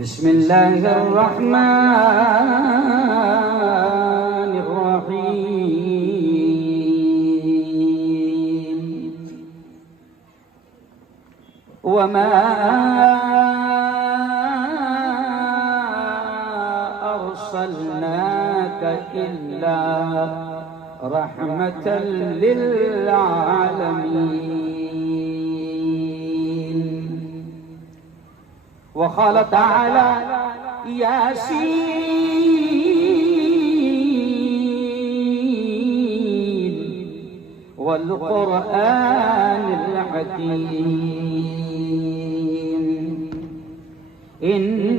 بسم الله الرحمن الرحيم وما أرسلناك إلا رحمة للعالمين. وقال تعالى ياسين والقرآن الحكيم إنك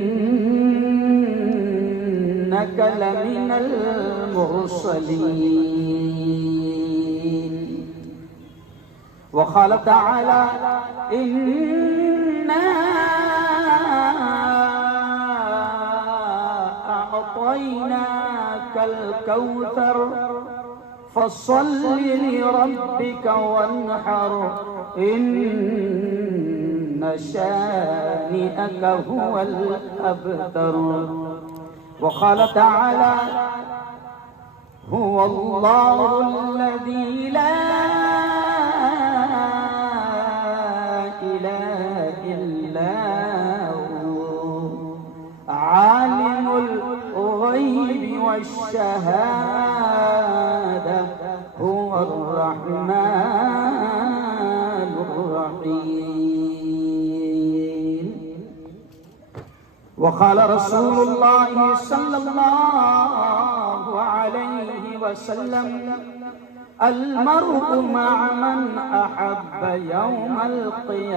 لمن المرسلين. وقال تعالى إنا أعطيناك الكوثر فصل لربك وانحر إن شانئك هو الأبتر. وقال تعالى هو الله الذي لا إله إلا هو عالم الغيب والشهادة هو الرحمن الرحيم. وقال رسول الله صلى الله عليه وسلم المرء مع من أحب يوم القيامة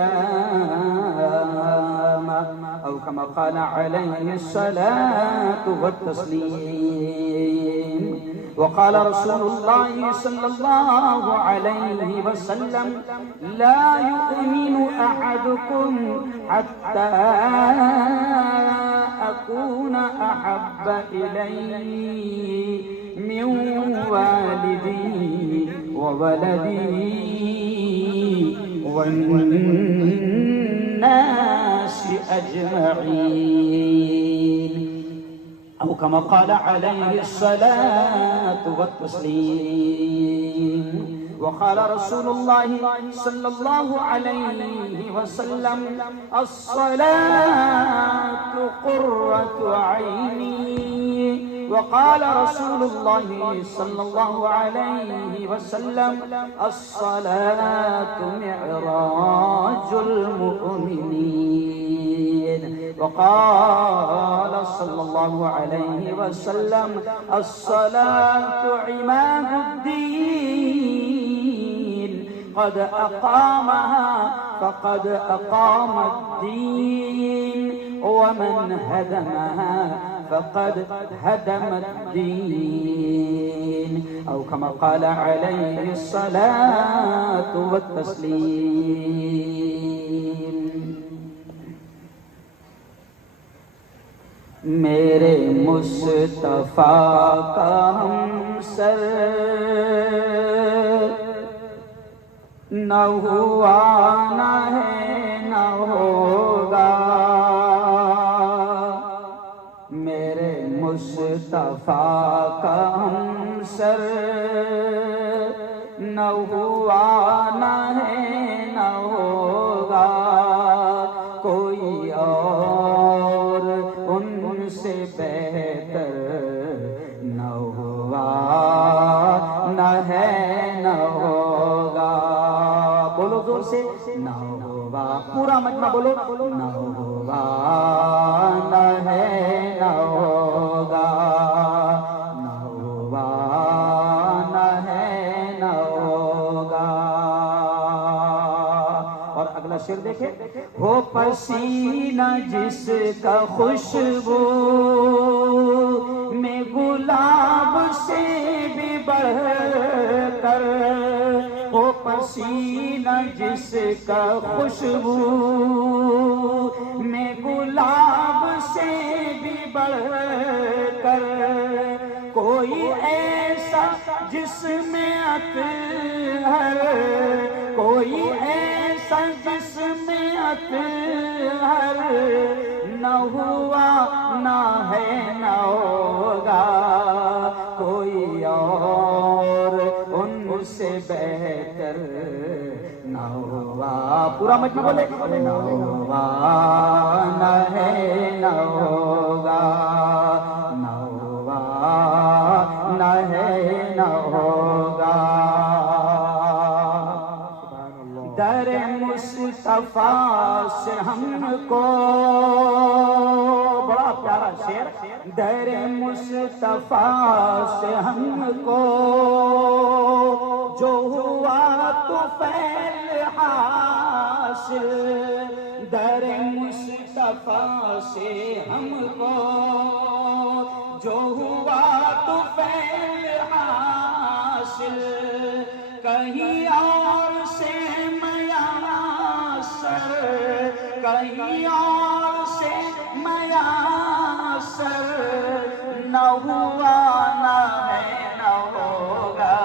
أو كما قال عليه الصلاة والتسليم. وقال رسول الله صلى الله عليه وسلم لا يؤمن أحدكم حتى أكون أحب إليه من والدي وولدي والناس أجمعين أو كما قال عليه الصلاة والتسليم. وقال رسول الله صلى الله عليه وسلم الصلاة قرة عيني. وقال رسول الله صلى الله عليه وسلم الصلاة معراج المؤمنين. وقال صلى الله عليه وسلم الصلاة عماد الدين قد أقامها فقد أقام الدين ومن هدمها فقد هدم الدين أو كما قال عليه الصلاة والتسليم. میرے مصطفیٰ کا ہم سر نہ ہوا نہ ہے نہ ہوگا. میرے مصطفیٰ کا ہم سر نہ ہوا نہ ہے نہ ہوگا. کوئی اور ان سے بہتر نہ ہوا نہ ہے نہ ہوگا. بولو زور سے نہ ہوگا. پورا مجمع بولو نہ ہوگا نہ ہے نہ ہوگا نہ ہوگا نہ ہے نہ ہوگا. اور اگلا شعر دیکھیں ہو پسینہ جس کا خوشبو میں گلاب سے بھی بڑھ کر. ہو پسینہ جس کا خوشبو میں گلاب سے بھی بڑھ کر. کوئی ایسا جس میں عطر کوئی ایسا ایسا جس میں اطہر نہ ہوا نہ ہے نہ ہوگا کوئی اور ان سے بہتر نہ ہوا. پورا مجمع بولے نہ ہوا نہ ہے نہ ہوگا نہ ہوا نہ ہے نہ ہوگا. در مصطفیٰ سے ہم کو بڑا پیارا شعر. در مصطفیٰ سے ہم کو جو ہوا تو فیل حاصل. در مصطفیٰ سے ہم کو جو ہوا تو فیل حاصل. کہیں اور سے میسر کہیں اور سے میسر نہ ہوا نہ ہے نہ ہوگا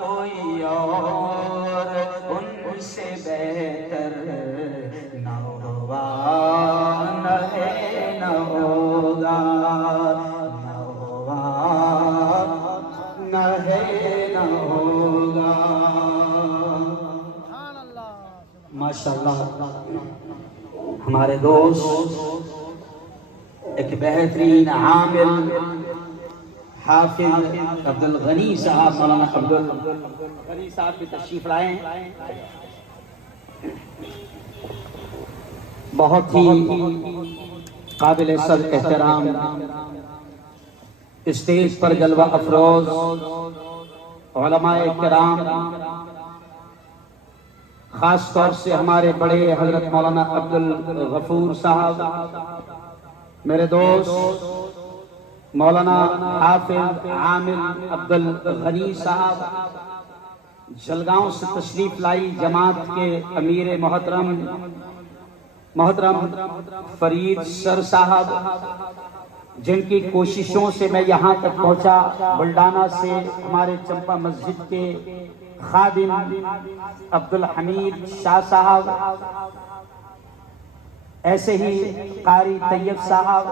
کوئی اور ان سے بہتر نہ ہوا نہ ہے نہ ہوگا نہ ہوا نہ ہے نہ ہوگا. ماشاءاللہ ہمارے دوست ایک بہترین عامل حافظ عبدالغنی صاحب مولانا عبدالغنی صاحب بھی تشریف لائے ہیں. بہت ہی قابل صد احترام اسٹیج پر جلوہ افروز علماء کرام، خاص طور سے ہمارے بڑے حضرت مولانا عبدالغفور صاحب، میرے دوست مولانا حافظ عامل عبدالغنی صاحب، جلگاؤں سے تشریف لائی جماعت کے امیر محترم فرید سر صاحب، جن کی کوششوں سے میں یہاں تک پہنچا. بلڈانہ سے ہمارے چمپا مسجد کے خادم عبدالحمید شاہ صاحب، ایسے ہی قاری طیب صاحب،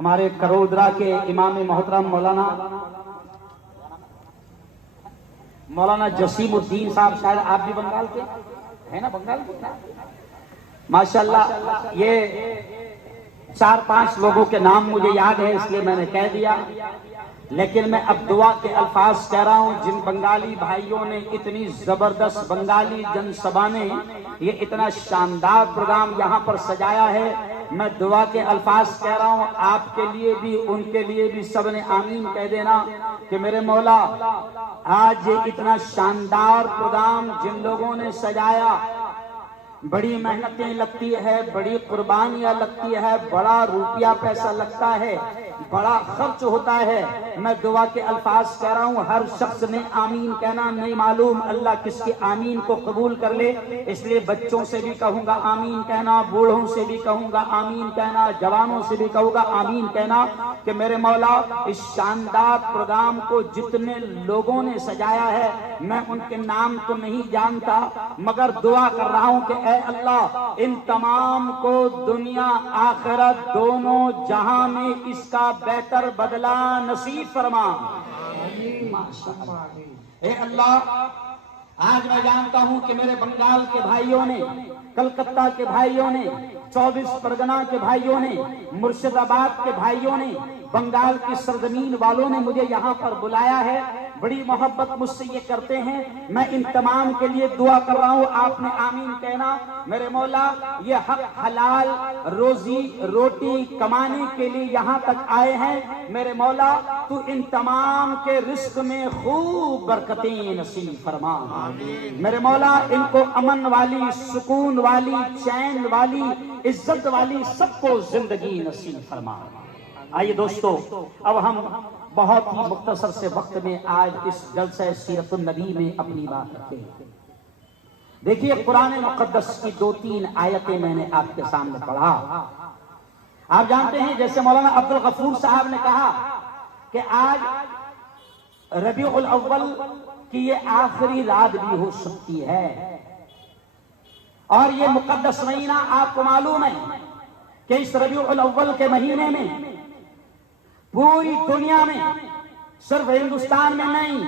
ہمارے کرودرا کے امام محترم مولانا جسیم الدین صاحب، شاید آپ بھی بنگال کے ہیں نا؟ بنگال کے ماشاءاللہ. یہ 4-5 لوگوں کے نام مجھے یاد ہے اس لیے میں نے کہہ دیا، لیکن میں اب دعا کے الفاظ کہہ رہا ہوں. جن بنگالی بھائیوں نے اتنی زبردست بنگالی جن سبھا نے یہ اتنا شاندار پروگرام یہاں پر سجایا ہے، میں دعا کے الفاظ کہہ رہا ہوں. آپ کے لیے بھی ان کے لیے بھی سب نے آمین کہہ دینا کہ میرے مولا آج یہ اتنا شاندار پروگرام جن لوگوں نے سجایا، بڑی محنتیں لگتی ہے، بڑی قربانیاں لگتی ہے، بڑا روپیہ پیسہ لگتا ہے، بڑا خرچ ہوتا ہے. میں دعا کے الفاظ کہہ رہا ہوں، ہر شخص نے آمین کہنا. نہیں معلوم اللہ کس کی آمین کو قبول کر لے، اس لیے بچوں سے بھی کہوں گا آمین کہنا، بوڑھوں سے بھی کہوں گا آمین کہنا، جوانوں سے بھی کہوں گا آمین کہنا کہ میرے مولا اس شاندار پروگرام کو جتنے لوگوں نے سجایا ہے، میں ان کے نام تو نہیں جانتا، مگر دعا کر رہا ہوں کہ اے اللہ ان تمام کو دنیا آخرت دونوں جہاں میں اس کا بہتر بدلہ نصیب فرما. اے اللہ آج میں جانتا ہوں کہ میرے بنگال کے بھائیوں نے، کلکتہ کے بھائیوں نے، 24 پرگنہ کے بھائیوں نے، مرشد آباد کے بھائیوں نے، بنگال کی سرزمین والوں نے مجھے یہاں پر بلایا ہے، بڑی محبت مجھ سے یہ کرتے ہیں. میں ان تمام کے لیے دعا کر رہا ہوں، آپ نے آمین کہنا. میرے مولا یہ حق حلال روزی روٹی کمانے کے لیے یہاں تک آئے ہیں، میرے مولا تو ان تمام کے رزق میں خوب برکتیں نصیب فرما. میرے مولا ان کو امن والی، سکون والی، چین والی، عزت والی سب کو زندگی نصیب فرما. آئیے دوستو، اب ہم بہت ہی مختصر سے وقت میں آج اس جلسہ سیرت النبی میں اپنی بات رکھتے ہیں. دیکھیے قرآن مقدس کی 2-3 آیتیں میں نے آپ کے سامنے پڑھا. آپ جانتے ہیں جیسے مولانا عبدالغفور صاحب نے کہا کہ آج ربیع الاول کی یہ آخری رات بھی ہو سکتی ہے، اور یہ مقدس مہینہ آپ کو معلوم ہے کہ اس ربیع الاول کے مہینے میں پوری دنیا میں، صرف ہندوستان میں نہیں،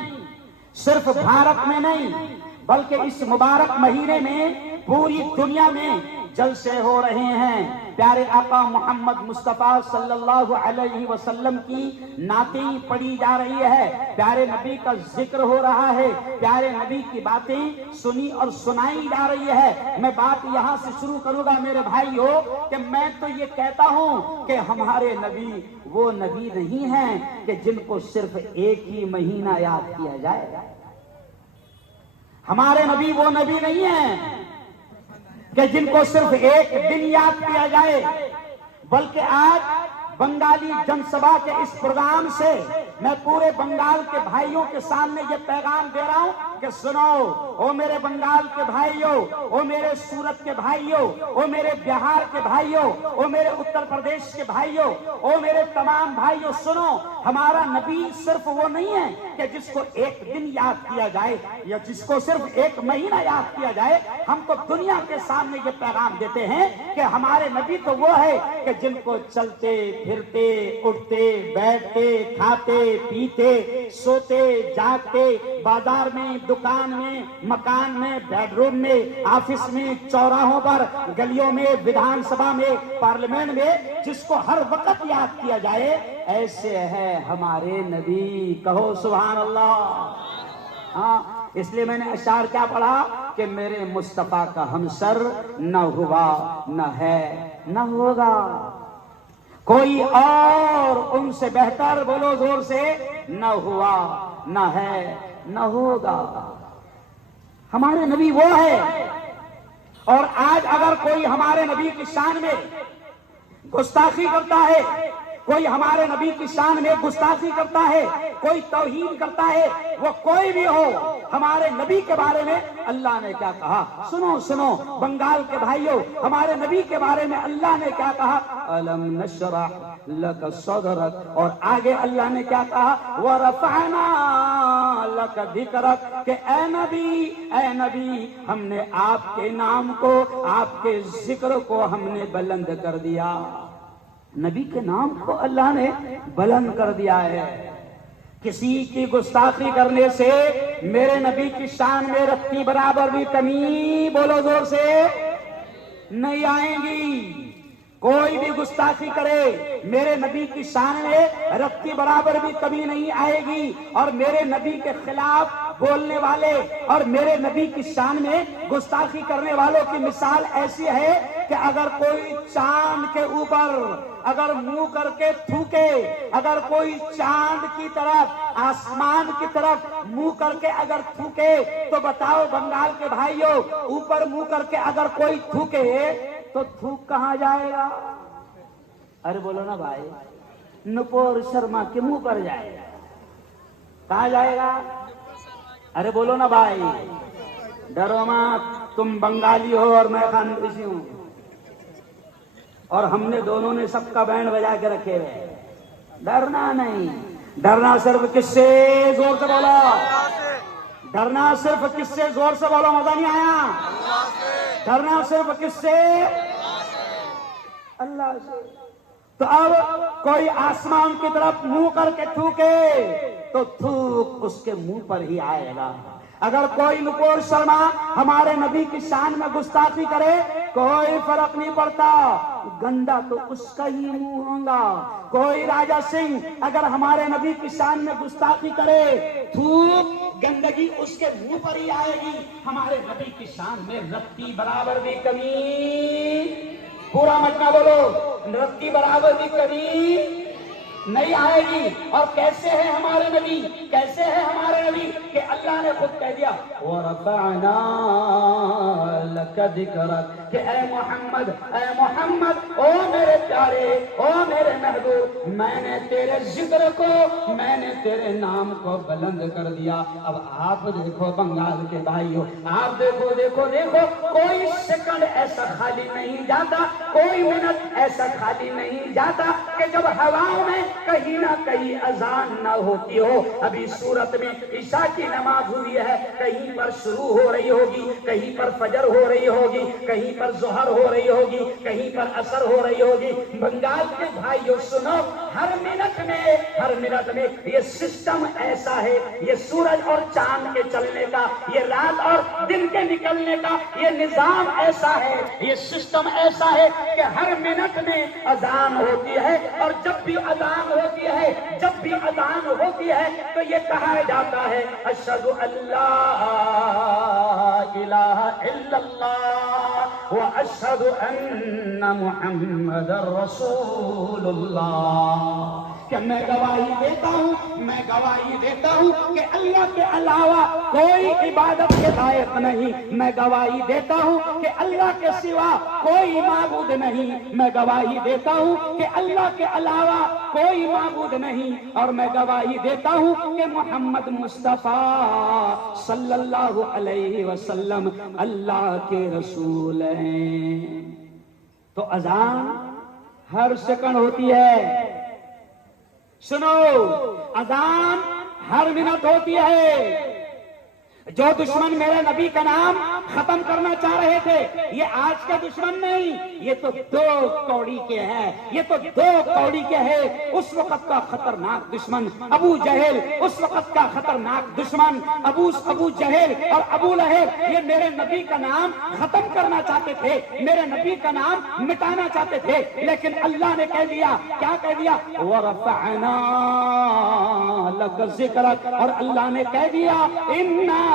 صرف بھارت میں نہیں، بلکہ اس مبارک مہینے میں پوری دنیا میں جلسے ہو رہے ہیں۔ پیارے آقا محمد مصطفیٰ صلی اللہ علیہ وسلم کی نعتیں پڑھی جا رہی ہے، پیارے نبی کا ذکر ہو رہا ہے، پیارے نبی کی باتیں سنی اور سنائی جا رہی ہے۔ میں بات یہاں سے شروع کروں گا میرے بھائیو کہ میں تو یہ کہتا ہوں کہ ہمارے نبی وہ نبی نہیں ہیں کہ جن کو صرف ایک ہی مہینہ یاد کیا جائے۔ ہمارے نبی وہ نبی نہیں ہیں کہ جن کو صرف ایک دن یاد کیا جائے، بلکہ آج بنگالی جن سبھا کے اس پروگرام سے میں پورے بنگال کے بھائیوں کے سامنے یہ پیغام دے رہا ہوں کہ سنو، او میرے بنگال کے بھائیوں، او میرے سورت کے بھائیوں، او میرے بہار کے بھائیوں، او میرے اتر پردیش کے بھائیوں، او میرے تمام بھائیوں، سنو، ہمارا نبی صرف وہ نہیں ہے کہ جس کو ایک دن یاد کیا جائے یا جس کو صرف ایک مہینہ یاد کیا جائے۔ ہم تو دنیا کے سامنے یہ پیغام دیتے ہیں کہ ہمارے نبی تو وہ ہے کہ جن کو چلتے پھرتے اٹھتے بیٹھتے کھاتے پیتے سوتے جاگتے بازار میں دکان میں مکان میں بیڈ روم میں آفس میں چوراہوں پر گلیوں میں ودھان سبھا میں پارلیمنٹ میں جس کو ہر وقت یاد کیا جائے، ایسے ہے ہمارے نبی۔ کہو سبحان اللہ۔ ہاں، اس لیے میں نے اشعار کیا پڑھا کہ میرے مصطفیٰ کا ہمسر نہ ہوا نہ ہے نہ ہوگا، کوئی اور ان سے بہتر، بولو زور سے، نہ ہوا نہ ہے نہ ہوگا۔ ہمارے نبی وہ ہے، اور آج اگر کوئی ہمارے نبی کی شان میں گستاخی کرتا ہے، کوئی ہمارے نبی کی شان میں گستاخی کرتا ہے، کوئی توہین کرتا ہے، وہ کوئی بھی ہو، ہمارے نبی کے بارے میں اللہ نے کیا کہا؟ سنو سنو بنگال کے بھائیوں، ہمارے نبی کے بارے میں اللہ نے کیا کہا؟ أَلَمْ نَشْرَحْ لَكَ صَدْرَكَ، اور آگے اللہ نے کیا کہا؟ وَرَفَعْنَا لَكَ ذِكْرَكَ، کہ اے نبی ہم نے آپ کے نام کو، آپ کے ذکر کو ہم نے بلند کر دیا۔ نبی کے نام کو اللہ نے بلند کر دیا ہے۔ کسی کی گستاخی کرنے سے میرے نبی کی شان میں رتی برابر بھی کمی، بولو زور سے، نہیں آئیں گی۔ کوئی بھی گستاخی کرے میرے نبی کی شان میں رتی برابر بھی کمی نہیں آئے گی، اور میرے نبی کے خلاف بولنے والے اور میرے نبی کی شان میں گستاخی کرنے والوں کی مثال ایسی ہے کہ اگر کوئی چاند کے اوپر اگر منہ کر کے تھوکے، اگر کوئی چاند کی طرف آسمان کی طرف منہ کر کے اگر تھوکے، تو بتاؤ بنگال کے بھائیوں، اوپر منہ کر کے اگر کوئی تھوکے تو تھوک کہاں جائے گا؟ ارے بولو نا بھائی، نپور شرما کے منہ پر جائے گا، کہاں جائے گا؟ ارے بولو نا بھائی، ڈرو مت، تم بنگالی ہو اور میں خاندیشی ہوں، اور ہم نے دونوں نے سب کا بینڈ بجا کے رکھے ہوئے۔ ڈرنا نہیں، ڈرنا صرف کس سے؟ زور سے بولو، ڈرنا صرف کس سے؟ زور سے بولو، مزہ نہیں آیا؟ ڈرنا صرف کس سے؟ اللہ سے۔ تو اب کوئی آسمان کی طرف منہ کر کے تھوکے تو تھوک اس کے منہ پر ہی آئے گا۔ اگر کوئی نپور شرما ہمارے نبی کی شان میں گستاخی کرے، کوئی فرق نہیں پڑتا، گندا تو اس کا ہی منہ ہوگا۔ کوئی راجا سنگھ اگر ہمارے نبی کی شان میں گستاخی کرے، تھوک گندگی اس کے منہ پر ہی آئے گی۔ ہمارے نبی کی شان میں رتی برابر بھی کمی، پورا مجمع بولو، رتی برابر بھی کمی نہیں آئے گی۔ اور کیسے ہے ہمارے نبی؟ کیسے ہے ہمارے نبی کہ اللہ نے خود کہہ دیا وَرَفَعْنَا لَكَ ذِكْرَكَ، کہ اے محمد او میرے پیارے، او میرے محبوب، میں نے تیرے ذکر کو، میں نے تیرے نام کو بلند کر دیا۔ اب آپ دیکھو بنگال کے بھائیو، آپ دیکھو دیکھو دیکھو، کوئی سیکنڈ ایسا خالی نہیں جاتا، کوئی منٹ ایسا خالی نہیں جاتا کہ جب ہواؤں میں کہیں نہ کہیں اذان نہ ہوتی ہو۔ ابھی سورت میں عشاء کی نماز ہوئی ہے، کہیں پر شروع ہو رہی ہوگی، کہیں پر فجر ہو رہی ہوگی، کہیں پر ظہر ہو رہی ہوگی، کہیں پر عصر ہو رہی ہوگی۔ بنگال کے بھائیو سنو، ہر منٹ میں یہ سسٹم ایسا ہے، یہ سورج اور چاند کے چلنے کا، یہ رات اور دن کے نکلنے کا یہ نظام ایسا ہے، یہ سسٹم ایسا ہے کہ ہر منٹ میں اذان ہوتی ہے، اور جب بھی اذان ہوتی ہے تو یہ کہا جاتا ہے اشہد ان لا الہ الا اللہ واشہد ان محمد رسول اللہ، کہ میں گواہی دیتا ہوں کہ اللہ کے علاوہ کوئی عبادت کے لائق نہیں، میں گواہی دیتا ہوں کہ اللہ کے سوا کوئی معبود نہیں، میں گواہی دیتا ہوں کہ اللہ کے علاوہ کوئی معبود نہیں، اور میں گواہی دیتا ہوں کہ محمد مصطفیٰ صلی اللہ علیہ وسلم اللہ کے رسول ہیں۔ تو اذان ہر سیکنڈ ہوتی ہے، سنو، اذان ہر منٹ ہوتی ہے۔ جو دشمن میرے نبی کا نام ختم کرنا چاہ رہے تھے، یہ آج کا دشمن نہیں، یہ تو دو کوڑی کے ہے، اس وقت کا خطرناک دشمن ابو جہل، اس وقت کا خطرناک دشمن ابو جہل اور ابو لہب، یہ میرے نبی کا نام ختم کرنا چاہتے تھے، میرے نبی کا نام مٹانا چاہتے تھے، لیکن اللہ نے کہہ دیا، کیا کہہ دیا؟ وَرَفَعْنَا لَكَ ذِكْرَكَ، اور اللہ نے کہہ دیا اِنَّا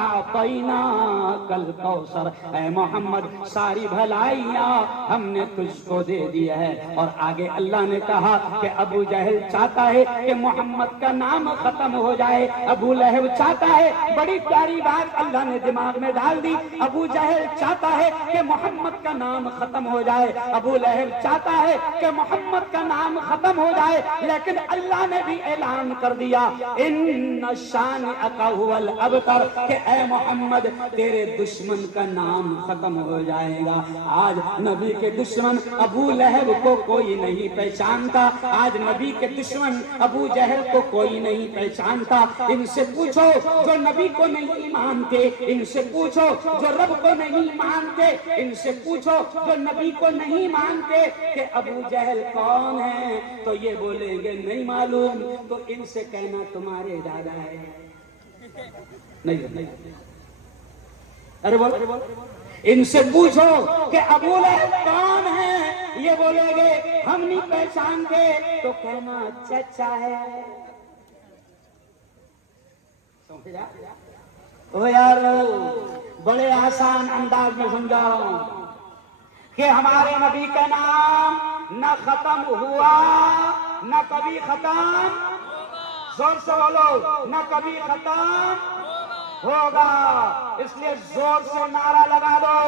اعطیناک الکوثر، اے محمد ساری بھلائیاں ہم نے تجھ کو دے دیا ہے۔ اور آگے اللہ نے کہا کہ ابو جہل چاہتا ہے کہ محمد کا نام ختم ہو جائے، ابو لہب چاہتا ہے، بڑی پیاری بات اللہ نے دماغ میں ڈال دی، ابو جہل چاہتا ہے کہ محمد کا نام ختم ہو جائے، ابو لہب چاہتا ہے کہ محمد کا نام ختم ہو جائے، لیکن اللہ نے بھی اعلان کر دیا ان شانئک ھو الابتر، کہ اے محمد تیرے دشمن کا نام ختم ہو جائے گا۔ آج نبی کے دشمن ابو لہب کو کوئی نہیں پہچانتا، آج نبی کے دشمن ابو جہل کو کوئی نہیں پہچانتا۔ ان سے پوچھو جو نبی کو نہیں مانتے، ان سے پوچھو جو رب کو نہیں مانتے، ان سے پوچھو جو نبی کو نہیں مانتے کہ ابو جہل کون ہے، تو یہ بولیں گے نہیں معلوم۔ تو ان سے کہنا تمہارے دادا ہے، نہیں، ارے بول، ان سے پوچھو کہ ابو لہب کون ہے، یہ بولیں گے ہم نہیں پہچانتے، تو کہنا چچا ہے۔ او یار بڑے آسان انداز میں سمجھا رہا ہوں کہ ہمارے نبی کا نام نہ ختم ہوا نہ کبھی ختم، زور سے بولو، نہ کبھی ختم ہوگا، اس لیے زور سے نعرہ لگا دو،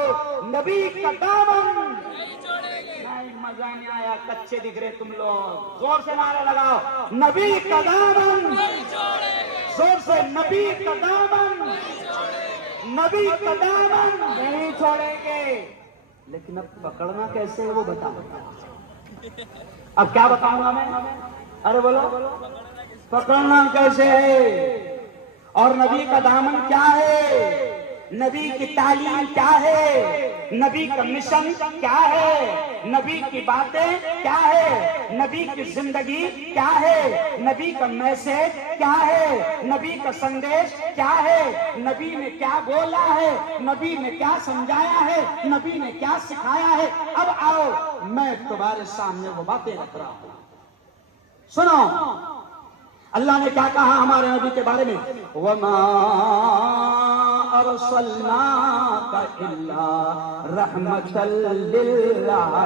نبی کا دامن نہیں، مزہ نہیں آیا، کچے دکھ رہے تم لوگ، زور سے نعرہ لگاؤ، نبی کا دامن، زور سے، نبی کا دامن، نبی کا دامن نہیں چھوڑیں گے۔ لیکن اب پکڑنا کیسے ہے وہ بتاؤ، اب کیا بتاؤں گا میں، ارے بولو، پکڑنا کیسے ہے، اور نبی کا دامن کیا ہے، نبی کی تعلیم کیا ہے، نبی کا مشن کیا ہے، نبی کی باتیں کیا ہے، نبی کی زندگی کیا ہے، نبی کا میسج کیا ہے، نبی کا سندیش کیا ہے، نبی نے کیا بولا ہے، نبی نے کیا سمجھایا ہے، نبی نے کیا سکھایا ہے۔ اب آؤ میں تمہارے سامنے وہ باتیں رکھ رہا ہوں، سنو اللہ نے کیا کہا ہمارے نبی کے بارے میں، وَمَا أَرْسَلْنَاكَ إِلَّا رَحْمَةً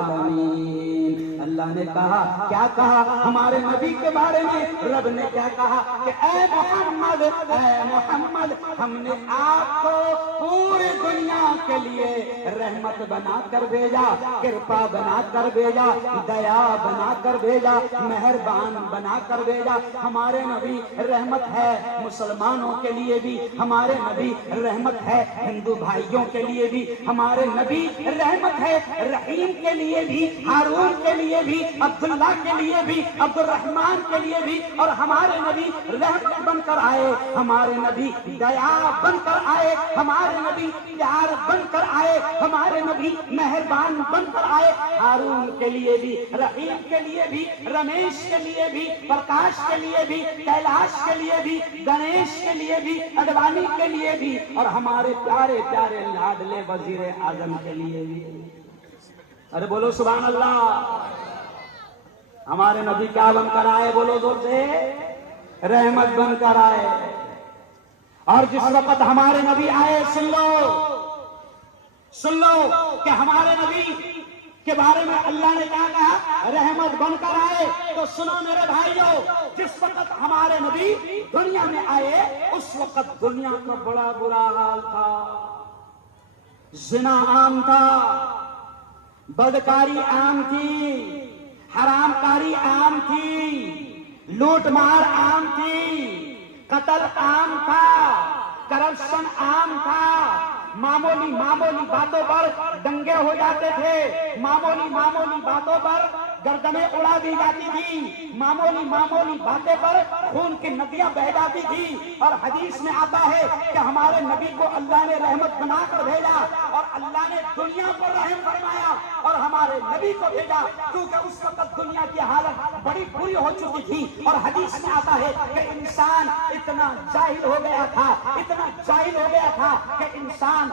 لِّلْعَالَمِينَ، اللہ نے کہا، کیا کہا ہمارے نبی کے بارے میں، رب نے کیا کہا کہ اے محمد ہم نے آپ کو پوری دنیا کے لیے رحمت بنا کر بھیجا، کرپا بنا کر بھیجا، دیا بنا کر بھیجا، مہربان بنا کر بھیجا۔ ہمارے نبی رحمت ہے مسلمانوں کے لیے بھی، ہمارے نبی رحمت ہے ہندو بھائیوں کے لیے بھی، ہمارے نبی رحمت ہے رحیم کے لیے بھی، ہارون کے لیے بھی، عبداللہ کے لیے بھی، عبد الرحمان کے لیے بھی۔ اور ہمارے نبی رحمت بن کر آئے، ہمارے نبی دیا بن کر آئے، ہمارے نبی پیار بن کر آئے، ہمارے نبی مہربان بن کر آئے۔ ہارون کے لیے بھی، رحیم کے لیے بھی، رمیش کے لیے بھی، پرکاش کے لیے بھی، کیلاش کے لیے بھی، گنیش کے لیے بھی، اڈوانی کے لیے بھی، اور ہمارے پیارے پیارے لاڈلے وزیر اعظم کے لیے بھی۔ ارے بولو سبحان اللہ۔ ہمارے نبی کیا بن کر آئے؟ بولو زور سے، رحمت بن کر آئے۔ اور جس وقت ہمارے نبی آئے، سن لو کہ ہمارے نبی کے بارے میں اللہ نے کیا کہا؟ رحمت بن کر آئے۔ تو سنو میرے بھائیو، جس وقت ہمارے نبی دنیا میں آئے اس وقت دنیا کا بڑا برا حال تھا۔ زنا عام تھا، بدکاری عام تھی، حرام کاری عام تھی، لوٹ مار عام تھی، قتل عام تھا، کرپشن عام تھا، معمولی باتوں پر دنگے ہو جاتے تھے، معمولی باتوں پر گردنیں اڑا دی جاتی تھی، معمولی باتیں پر خون کی ندیاں بہہ جاتی تھی۔ اور حدیث میں آتا ہے کہ ہمارے نبی کو اللہ نے رحمت بنا کر بھیجا، اور اللہ نے دنیا پر رحم فرمایا اور ہمارے نبی کو بھیجا، کیونکہ اس وقت دنیا کی حالت بڑی بری ہو چکی تھی۔ اور حدیث میں آتا ہے کہ انسان اتنا جاہل ہو گیا تھا کہ انسان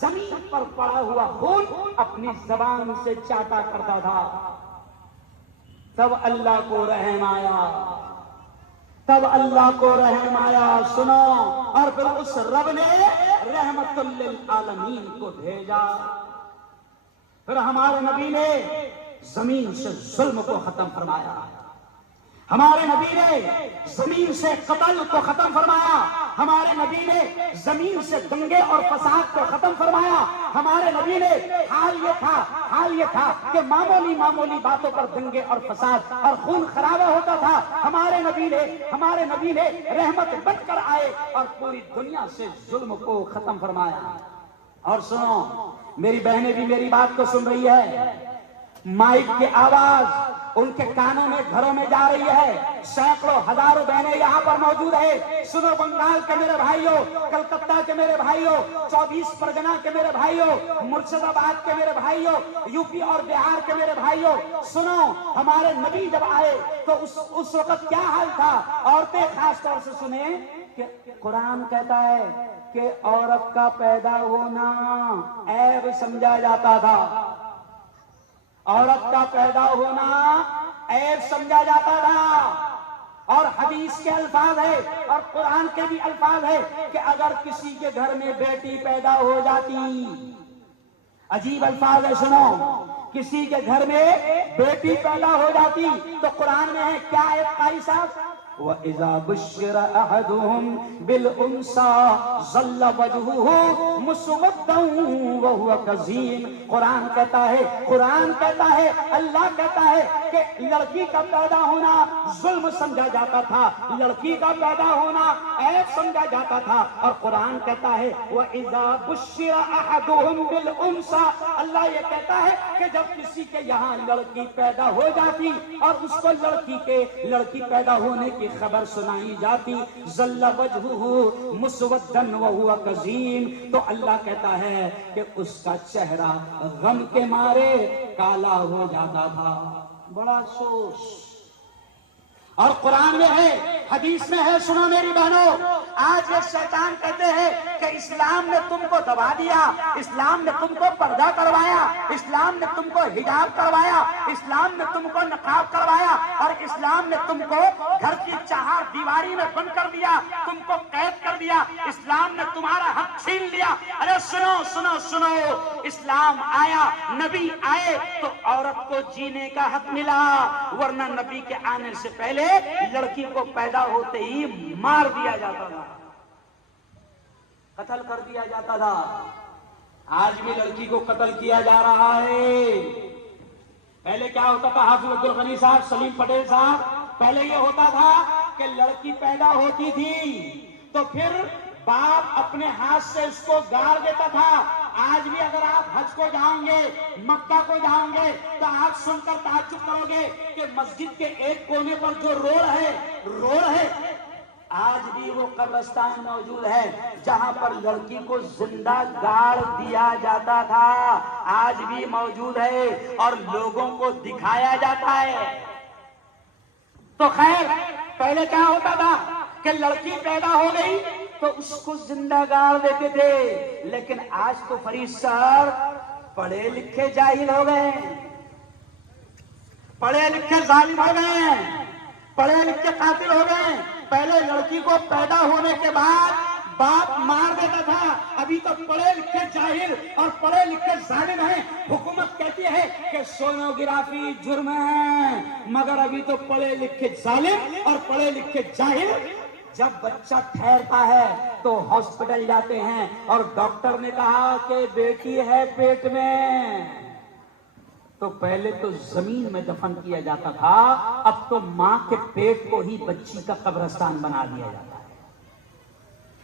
زمین پر پڑا ہوا خون اپنی زبان سے چاٹا کرتا تھا۔ تب اللہ کو رحم آیا، سنو، اور پھر اس رب نے رحمت للعالمین کو بھیجا۔ پھر ہمارے نبی نے زمین سے ظلم کو ختم فرمایا، ہمارے نبی نے زمین سے قتل کو ختم فرمایا، ہمارے نبی نے زمین سے دنگے اور فساد کو ختم فرمایا۔ ہمارے نبی نے حال یہ تھا کہ معمولی باتوں پر دنگے اور فساد اور خون خرابہ ہوتا تھا۔ ہمارے نبی نے رحمت بن کر آئے اور پوری دنیا سے ظلم کو ختم فرمایا۔ اور سنو، میری بہنیں بھی میری بات کو سن رہی ہے، مائک کی آواز ان کے کانوں میں گھروں میں جا رہی ہے، سینکڑوں ہزاروں بہنیں یہاں پر موجود ہے۔ سنو بنگال کے میرے بھائیوں، کلکتہ کے میرے بھائیوں، 24 پرگنہ کے میرے بھائیوں، مرشد آباد کے میرے بھائیوں، یو پی اور بہار کے میرے بھائیوں، سنو، ہمارے نبی جب آئے تو اس وقت کیا حال تھا؟ عورتیں خاص طور سے سنیں کہ قرآن کہتا ہے کہ عورت کا پیدا ہونا عیب سمجھا جاتا تھا، عورت کا پیدا ہونا عیب سمجھا جاتا تھا۔ اور حدیث کے الفاظ ہے اور قرآن کے بھی الفاظ ہے کہ اگر کسی کے گھر میں بیٹی پیدا ہو جاتی، عجیب الفاظ ہے، سنو، کسی کے گھر میں بیٹی پیدا ہو جاتی تو قرآن میں ہے کیا ہے قاری صاحب؟ وَإِذَا بُشِّرَ أَحَدُهُمْ بِالْأُنْثَىٰ ظَلَّ وَجْهُهُ مُسْوَدًّا وَهُوَ كَظِيمٌ۔ قرآن کہتا ہے، اللہ کہتا ہے کہ لڑکی کا پیدا ہونا ظلم سمجھا جاتا تھا، لڑکی کا پیدا ہونا عیب سمجھا جاتا تھا۔ اور قرآن کہتا ہے وَإِذَا بُشِّرَ أَحَدُهُمْ بِالْأُنْثَىٰ، اللہ یہ کہتا ہے کہ جب کسی کے یہاں لڑکی پیدا ہو جاتی اور اس کو لڑکی پیدا ہونے کی خبر سنائی جاتی، ظل وجہہ مسودًا وہو کظیم، تو اللہ کہتا ہے کہ اس کا چہرہ غم کے مارے کالا ہو جاتا تھا۔ بڑا افسوس۔ اور قرآن میں ہے، حدیث میں ہے، سنو میری بہنوں، آج یہ شیطان کہتے ہیں کہ اسلام نے تم کو دبا دیا، اسلام نے تم کو پردہ کروایا، اسلام نے تم کو حجاب کروایا، اسلام نے تم کو نقاب کروایا، اور اسلام نے تم کو گھر کی چہار دیواری میں بند کر دیا، تم کو قید کر دیا، اسلام نے تمہارا حق چھین لیا۔ ارے سنو سنو سنو، اسلام آیا، نبی آئے تو عورت کو جینے کا حق ملا، ورنہ نبی کے آنے سے پہلے لڑکی کو پیدا ہوتے ہی مار دیا جاتا تھا، قتل کر دیا جاتا تھا۔ آج بھی لڑکی کو قتل کیا جا رہا ہے. پہلے کیا ہوتا تھا حافظ عبد الغنی صاحب، سلیم پٹیل صاحب، پہلے یہ ہوتا تھا کہ لڑکی پیدا ہوتی تھی تو پھر باپ اپنے ہاتھ سے اس کو گاڑ دیتا تھا. آج بھی اگر آپ حج کو جاؤں گے، مکہ کو جاؤں گے، تو آپ سن کر تعجب کرو گے کہ مسجد کے ایک کونے پر جو روڑ ہے آج بھی وہ قبرستان موجود ہے جہاں پر لڑکی کو زندہ گاڑ دیا جاتا تھا. آج بھی موجود ہے اور لوگوں کو دکھایا جاتا ہے. تو خیر پہلے کیا ہوتا تھا کہ لڑکی پیدا ہو گئی تو اس کو زندہ گاڑ دیتے تھے. لیکن آج تو فرید سر پڑھے لکھے جاہل ہو گئے، پڑھے لکھے ظالم ہو گئے، پڑھے لکھے قاتل ہو گئے. پہلے لڑکی کو پیدا ہونے کے بعد باپ مار دیتا تھا، ابھی تو پڑھے لکھے جاہل اور پڑھے لکھے ظالم ہیں. حکومت کہتی ہے کہ سونوگرافی جرم ہے، مگر ابھی تو پڑھے لکھے ظالم اور پڑھے لکھے جاہل جب بچہ ٹھہرتا ہے تو ہاسپٹل جاتے ہیں اور ڈاکٹر نے کہا کہ بیٹی ہے پیٹ میں، تو پہلے تو زمین میں دفن کیا جاتا تھا، اب تو ماں کے پیٹ کو ہی بچی کا قبرستان بنا دیا جاتا ہے.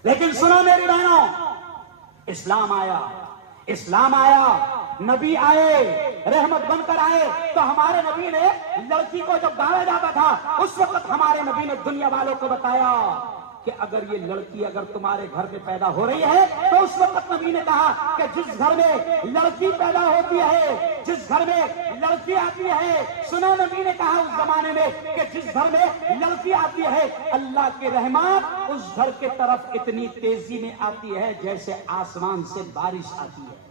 لیکن سنو میری بہنوں، اسلام آیا، نبی آئے، رحمت بن کر آئے. تو ہمارے نبی نے لڑکی کو جب گاڑا جاتا تھا اس وقت ہمارے نبی نے دنیا والوں کو بتایا کہ اگر یہ لڑکی اگر تمہارے گھر میں پیدا ہو رہی ہے تو اس وقت نبی نے کہا کہ جس گھر میں لڑکی پیدا ہوتی ہے، جس گھر میں لڑکی آتی ہے، سنا نبی نے کہا اس زمانے میں کہ جس گھر میں لڑکی آتی ہے اللہ کی رحمت اس گھر کے طرف اتنی تیزی میں آتی ہے جیسے آسمان سے بارش آتی ہے.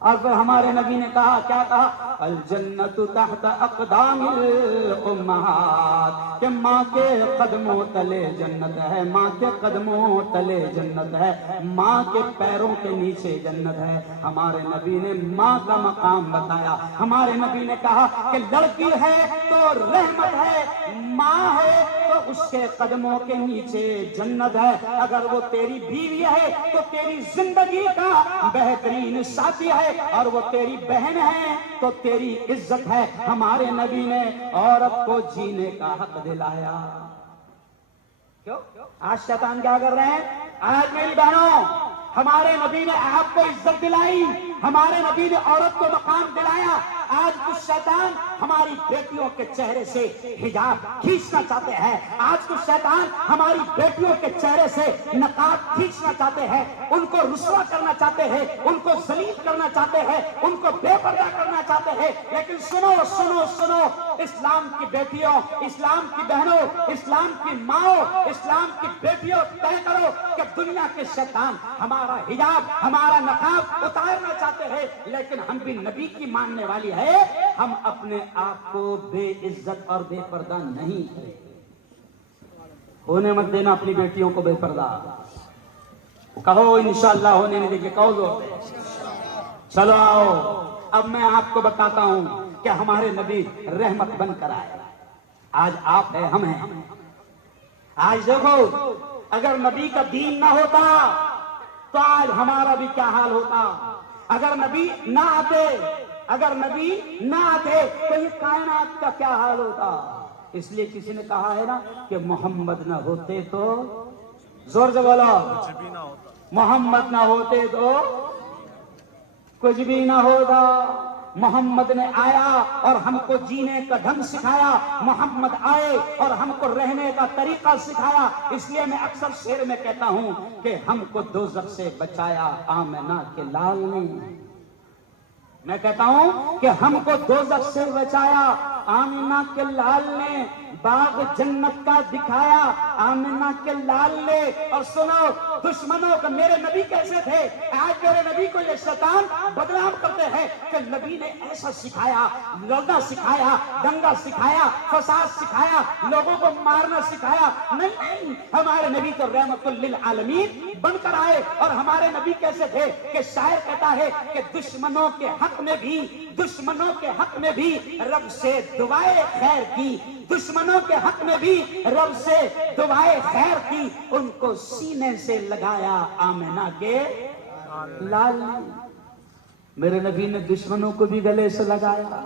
اور پھر ہمارے نبی نے کہا، کیا کہا؟ الجنت تحت اقدام الامہات، کہ ماں کے قدموں تلے جنت ہے، ماں کے قدموں تلے جنت ہے، ماں کے پیروں کے نیچے جنت ہے. ہمارے نبی نے ماں کا مقام بتایا. ہمارے نبی نے کہا کہ لڑکی ہے تو رحمت ہے، ماں ہے تو اس کے قدموں کے نیچے جنت ہے. اگر وہ تیری بیوی ہے تو تیری زندگی کا بہترین ساتھی ہے، اور وہ تیری بہن ہے تو تیری عزت ہے. ہمارے نبی نے عورت کو جینے کا حق دلایا. کیوں؟ آج شیطان کیا کر رہے ہیں؟ آج میری بہنوں ہمارے نبی نے آپ کو عزت دلائی، ہمارے نبی نے عورت کو مقام دلایا. آج کچھ شیطان ہماری بیٹیوں کے چہرے سے حجاب کھینچنا چاہتے ہیں، آج کچھ شیطان ہماری بیٹیوں کے چہرے سے نقاب کھینچنا چاہتے ہیں، ان کو رسوا کرنا چاہتے ہیں، ان کو ذلیل کرنا چاہتے ہیں، ان کو بے پردہ کرنا چاہتے ہیں. لیکن سنو سنو سنو، اسلام کی بیٹیوں، اسلام کی بہنوں، اسلام کی ماؤں، اسلام کی بیٹیوں، طے کرو کہ دنیا کے شیطان ہمارا حجاب، ہمارا نقاب اتارنا چاہتے ہیں، لیکن ہم بھی نبی کی ماننے والی ہے. ہم اپنے آپ کو بے عزت اور بے پردہ نہیں کریں. ہونے مت دینا اپنی بیٹیوں کو بے پردہ. کہو انشاءاللہ ہونے نہیں دیں گے. کہو زور سے. چلو آؤ اب میں آپ کو بتاتا ہوں کہ ہمارے نبی رحمت بن کر آئے. آج آپ ہیں، ہم ہیں. آج دیکھو اگر نبی کا دین نہ ہوتا تو آج ہمارا بھی کیا حال ہوتا. اگر نبی نہ آتے، اگر نبی نہ آتے تو یہ کائنات کا کیا حال ہوتا. اس لیے کسی نے کہا ہے نا کہ محمد نہ ہوتے تو، زور سے بولو، محمد نہ ہوتے تو کچھ بھی نہ ہوگا. محمد نے آیا اور ہم کو جینے کا ڈھنگ سکھایا، محمد آئے اور ہم کو رہنے کا طریقہ سکھایا. اس لیے میں اکثر شعر میں کہتا ہوں کہ ہم کو دوزخ سے بچایا آمنہ کے لال نے. میں کہتا ہوں کہ ہم کو دوزخ سے بچایا آمنہ کے لال نے، باغ جنت کا دکھایا آمنہ کے لال نے. اور سنو دشمنوں کا میرے نبی کیسے تھے، آج میرے نبی کو یہ شیطان بدنام کرتے ہیں کہ نبی نے ایسا سکھایا، لڑنا سکھایا، دنگا سکھایا، فساد سکھایا، لوگوں کو مارنا سکھایا. نہیں، ہمارے نبی تو رحمت للعالمین بن کر آئے. اور ہمارے نبی کیسے تھے کہ شاعر کہتا ہے کہ دشمنوں کے حق میں بھی، دشمنوں کے حق میں بھی رب سے دعائے خیر کی، دشمنوں کے حق میں بھی رب سے دعائے خیر کی، ان کو سینے سے لگایا آمنہ کے. لال نہیں. میرے نبی نے دشمنوں کو بھی گلے سے لگایا.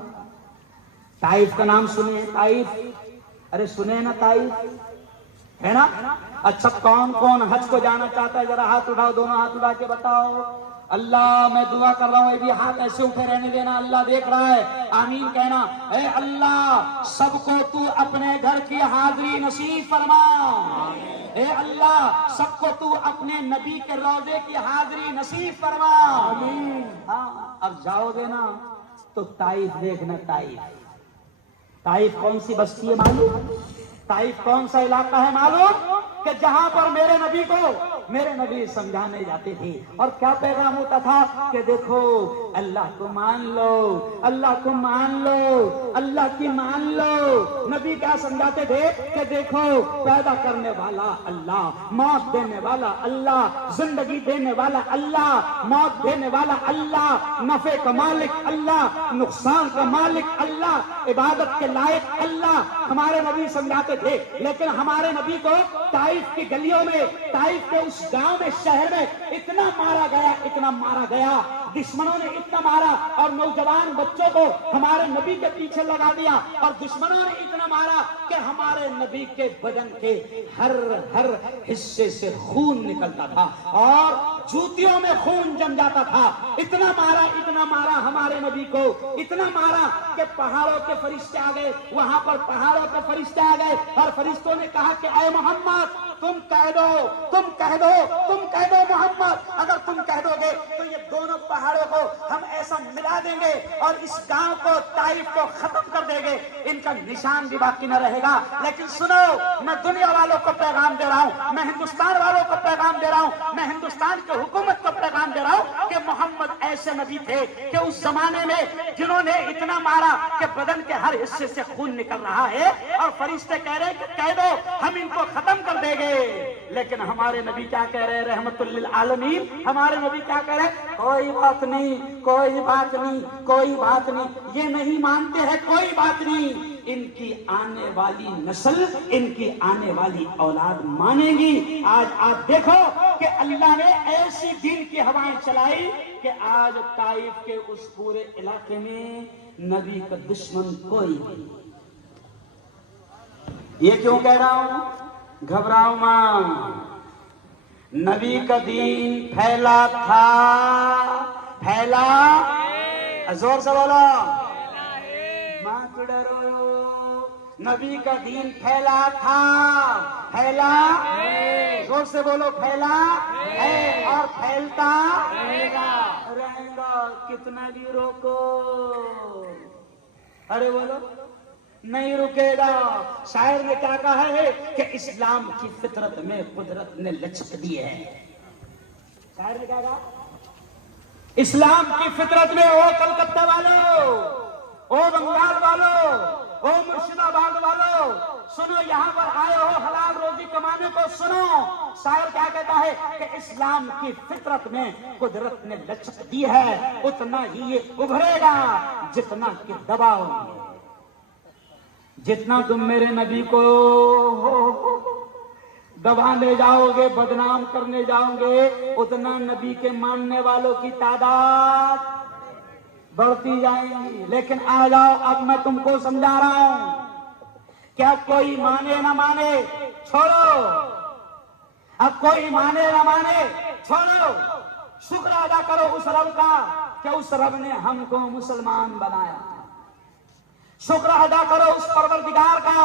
طائف کا نام سنے ہیں؟ طائف، ارے سنے نا طائف ہے نا. اچھا کون کون حج کو جانا چاہتا ہے؟ ذرا ہاتھ اٹھاؤ، دونوں ہاتھ اٹھا کے بتاؤ. اللہ میں دعا کر رہا ہوں، یہ بھی ہاتھ ایسے اٹھے رہنے دینا، اللہ دیکھ رہا ہے. آمین کہنا. اے اللہ سب کو تو اپنے گھر کی حاضری نصیب فرما. اے اللہ سب کو تو اپنے نبی کے روضے کی حاضری نصیب فرما. ہاں اب جاؤ گے نا تو طائف دیکھنا. طائف کون سی بستی ہے معلوم؟ طائف کون سا علاقہ ہے معلوم؟ کہ جہاں پر میرے نبی کو میرے نبی سمجھانے جاتے تھے. اور کیا پیغام ہوتا تھا کہ دیکھو اللہ کو مان لو، اللہ کو مان لو، اللہ کی مان لو. نبی کیا سمجھاتے تھے کہ دیکھو پیدا کرنے والا اللہ، موت دینے والا اللہ، زندگی دینے والا اللہ، موت دینے والا اللہ، نفع کا مالک اللہ، نقصان کا مالک اللہ، عبادت کے لائق اللہ. ہمارے نبی سمجھاتے تھے. لیکن ہمارے نبی کو طائف کی گلیوں میں، طائف کے اس گاؤں میں، شہر میں اتنا مارا گیا، دشمنوں نے اتنا مارا اور نوجوان بچوں کو ہمارے نبی کے پیچھے لگا دیا. اور دشمنوں نے اتنا مارا کہ ہمارے نبی کے بدن کے ہر حصے سے خون نکلتا تھا اور جوتیوں میں خون جم جاتا تھا. اتنا مارا ہمارے نبی کو، اتنا مارا کہ پہاڑوں کے فرشتے آ گئے. وہاں پر پہاڑوں کے فرشتے آ گئے اور فرشتوں نے کہا کہ اے محمد تم کہہ دو محمد، اگر تم کہہ دو گے تو یہ دونوں پہاڑوں کو ہم ایسا ملا دیں گے اور اس گاؤں کو، طائف کو ختم کر دیں گے، ان کا نشان بھی باقی نہ رہے گا. لیکن سنو، میں دنیا والوں کو پیغام دے رہا ہوں، میں ہندوستان والوں کو پیغام دے رہا ہوں، میں ہندوستان کی حکومت کو پیغام دے رہا ہوں کہ محمد ایسے نبی تھے کہ اس زمانے میں جنہوں نے اتنا مارا کہ بدن کے ہر حصے سے خون نکل رہا ہے اور فرشتے کہہ رہے ہیں کہ کہہ دو ہم ان کو ختم کر دیں گے. لیکن ہمارے نبی کیا کہہ رہے ہیں رحمت للعالمین؟ ہمارے نبی کیا کہہ رہے ہیں؟ کوئی بات نہیں، یہ نہیں مانتے ہیں، کوئی بات نہیں. ان کی آنے والی نسل، ان کی آنے والی اولاد مانے گی. آج آپ دیکھو کہ اللہ نے ایسی دین کی ہوائیں چلائی کہ آج طائف کے اس پورے علاقے میں نبی کا دشمن کوئی نہیں. یہ کیوں کہہ رہا ہوں؟ گھبراؤ ماں. نبی کا دین پھیلا تھا، زور سے بولو، ماں تو ڈرو. نبی کا دین پھیلا تھا، زور سے بولو، پھیلا ہے اور پھیلتا رہے گا. کتنا بھی روکو، ارے بولو نہیں رکے گا. شاعر نے کیا کہا ہے کہ اسلام کی فطرت میں قدرت نے لچک دی ہے. شاعر نے کیا کہا؟ اسلام کی فطرت میں، او کلکتہ والو، او بنگال والو، او مرشد آباد والو، سنو، یہاں پر آئے ہو حلال روزی کمانے کو، سنو. شاعر کیا کہتا ہے کہ اسلام کی فطرت میں قدرت نے لچک دی ہے، اتنا ہی یہ ابھرے گا جتنا کہ دباؤ. جتنا تم میرے نبی کو دبانے جاؤ گے، بدنام کرنے جاؤ گے، اتنا نبی کے ماننے والوں کی تعداد بڑھتی جائے گی. لیکن آ جاؤ، اب میں تم کو سمجھا رہا ہوں. کیا کوئی مانے نہ مانے چھوڑو، اب کوئی مانے نہ مانے چھوڑو. شکر ادا کرو اس رب کا کہ اس رب نے ہم کو مسلمان بنایا. شکر ادا کرو اس پروردگار کا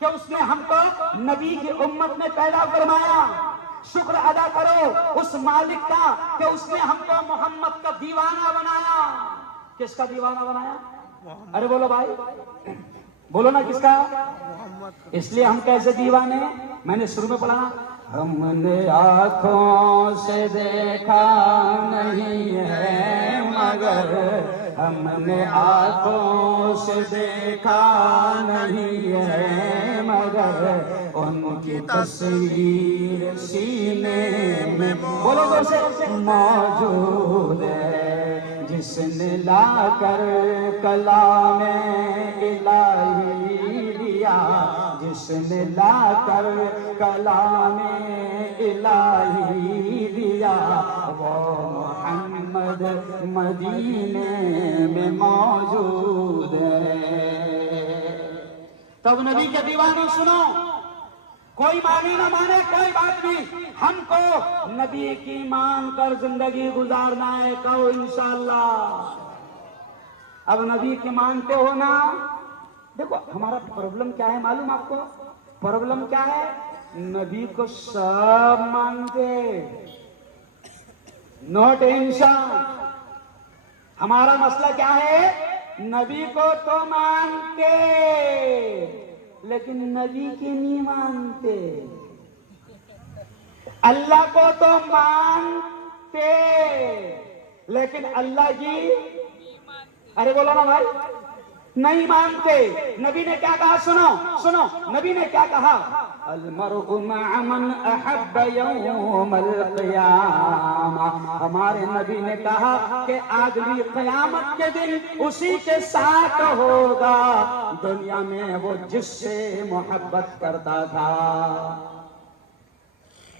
کہ اس نے ہم کو نبی کی امت میں پیدا فرمایا. شکر ادا کرو اس مالک کا کہ اس نے ہم کو محمد کا دیوانہ بنایا. کس کا دیوانہ بنایا؟ ارے بولو بھائی، بولو نا کس کا؟ اس لیے ہم کیسے دیوانے ہیں؟ میں نے شروع میں پڑھا، ہم نے آنکھوں سے دیکھا نہیں ہے مگر، ہم نے آنکھوں سے دیکھا نہیں ہے مگر، ان کی تصویر سینے میں بولو دوسرے موجود ہے، جس نے لا کر کلام الہی دیا، جس نے لا کر کلام الہی دیا، وہ مدینے میں موجود ہے۔ تب نبی کے دیوانوں سنو، کوئی مانی نہ مانے کوئی بات نہیں، ہم کو نبی کی مان کر زندگی گزارنا ہے، کہو انشاءاللہ۔ اب نبی کی مانتے ہو نا، دیکھو ہمارا پرابلم کیا ہے معلوم آپ کو؟ پرابلم کیا ہے؟ نبی کو سب مانتے، نو ٹینشن۔ ہمارا مسئلہ کیا ہے؟ نبی کو تو مانتے لیکن نبی کی نہیں مانتے، اللہ کو تو مانتے لیکن اللہ کی، ارے بولو نا بھائی، نہیں مانتے۔ نبی نے کیا کہا؟ سنو سنو، نبی نے کیا کہا؟ المرء مع من احب یوم القیامہ۔ ہمارے نبی نے کہا کہ آدمی قیامت کے دن اسی کے ساتھ ہوگا دنیا میں وہ جس سے محبت کرتا تھا۔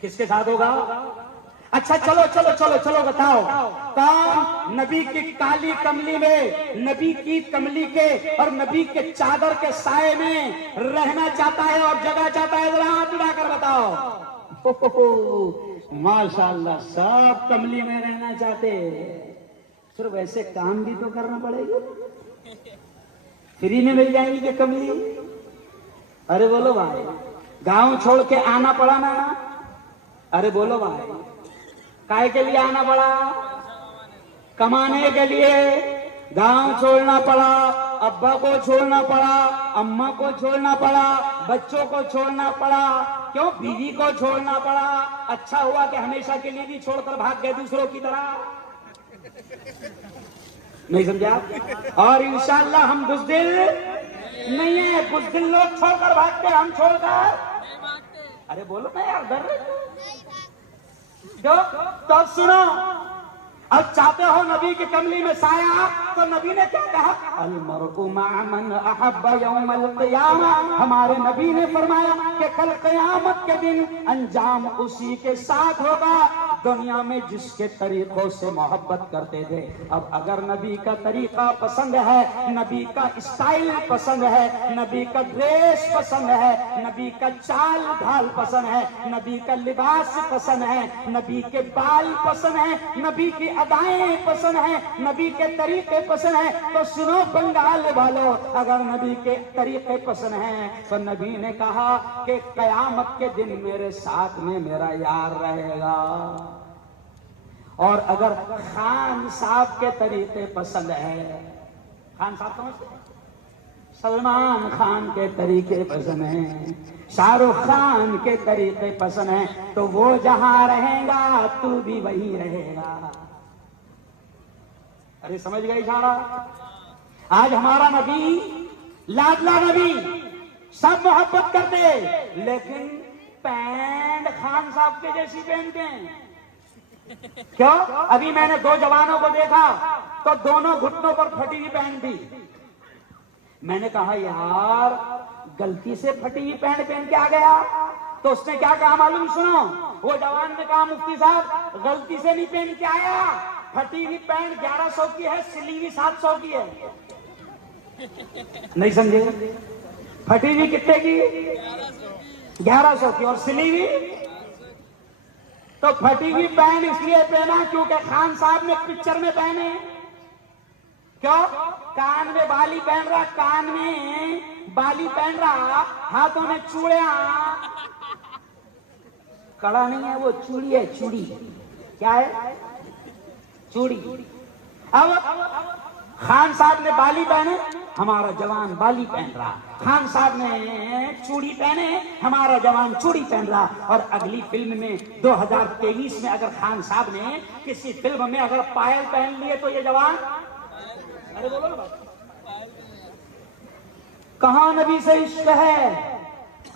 کس کے ساتھ ہوگا؟ اچھا چلو چلو چلو چلو بتاؤ، کون نبی کی کالی کملی میں، نبی کی کملی کے اور نبی کے چادر کے سائے میں رہنا چاہتا ہے اور جگہ چاہتا ہے؟ ذرا ہاتھ اٹھا کر بتاؤ۔ ماشاءاللہ سب کملی میں رہنا چاہتے، پھر ویسے کام بھی تو کرنا پڑے گا، فری میں مل جائیں گی کہ کملی؟ ارے بولو بھائی، گاؤں چھوڑ کے آنا پڑا نا؟ ارے بولو بھائی، کائے کے لیے آنا پڑا؟ کمانے کے لیے گاؤں چھوڑنا پڑا، ابا کو چھوڑنا پڑا، اماں کو چھوڑنا پڑا، بچوں کو چھوڑنا پڑا، کیوں بیوی کو چھوڑنا پڑا؟ اچھا ہوا کہ ہمیشہ کے لیے بھی چھوڑ کر بھاگ گئے دوسروں کی طرح، نہیں سمجھا؟ اور انشاءاللہ ہم بزدل نہیں ہیں، بزدل لوگ چھوڑ کر بھاگتے، ہم چھوڑ کر، ارے بولو نا یار، ڈر رہے تو سنو، اب چاہتے ہو نبی کی کملی میں سایہ، تو نبی نے کیا کہا؟ المرء مع من احب یوم القیامہ۔ ہمارے نبی نے فرمایا کہ کل قیامت کے دن انجام اسی کے ساتھ ہوگا دنیا میں جس کے طریقوں سے محبت کرتے تھے۔ اب اگر نبی کا طریقہ پسند ہے، نبی کا اسٹائل پسند ہے، نبی کا ڈریس پسند ہے، نبی کا چال ڈھال پسند ہے، نبی کا لباس پسند ہے، نبی کے بال پسند ہیں، نبی کی ادائیں پسند ہیں، نبی کے طریقے پسند ہیں، تو سنو بنگال والو، اگر نبی کے طریقے پسند ہیں تو نبی نے کہا کہ قیامت کے دن میرے ساتھ میں میرا یار رہے گا۔ اور اگر خان صاحب کے طریقے پسند ہے، خان صاحب سمجھتے ہیں؟ سلمان خان کے طریقے پسند ہیں، شاہ رخ خان کے طریقے پسند ہیں، تو وہ جہاں رہے گا تو بھی وہیں رہے گا۔ ارے سمجھ گئے اشارہ؟ آج ہمارا نبی، لاڈلا نبی، سب محبت کرتے لیکن پینٹ خان صاحب کے جیسی پہنتے ہیں۔ کیوں؟ ابھی میں نے دو جوانوں کو دیکھا تو دونوں گھٹنوں پر پھٹی ہوئی پینٹ تھی، میں نے کہا یار غلطی سے پھٹی ہوئی پینٹ پہن کے آ گیا، تو اس نے کیا کہا معلوم؟ سنو، وہ جوان نے کہا مفتی صاحب غلطی سے نہیں پہن کے آیا، پھٹی ہوئی پینٹ 1100 کی ہے، سلی ہوئی 700 کی ہے۔ نہیں سمجھے؟ پھٹی ہوئی کتنے کی؟ 1100 کی، اور سلی ہوئی؟ تو پھٹی ہوئی پینٹ اس لیے پہنا کیونکہ خان صاحب نے پکچر میں پہنے۔ کیوں؟ کان میں بالی پہن رہا، کان میں بالی پہن رہا، ہاتھوں میں چوڑیاں، کڑا نہیں ہے وہ، چوڑی ہے، چوڑی۔ کیا ہے؟ چوڑی۔ اب خان صاحب نے بالی پہنے، ہمارا جوان بالی پہن رہا، خان صاحب نے چوڑی پہنے، ہمارا جوان چوڑی پہن رہا۔ اور اگلی فلم میں 2023 میں اگر خان صاحب نے کسی فلم میں اگر پائل پہن لیے تو یہ جوان، ارے بولو نا، کہاں نبی سے عشق ہے؟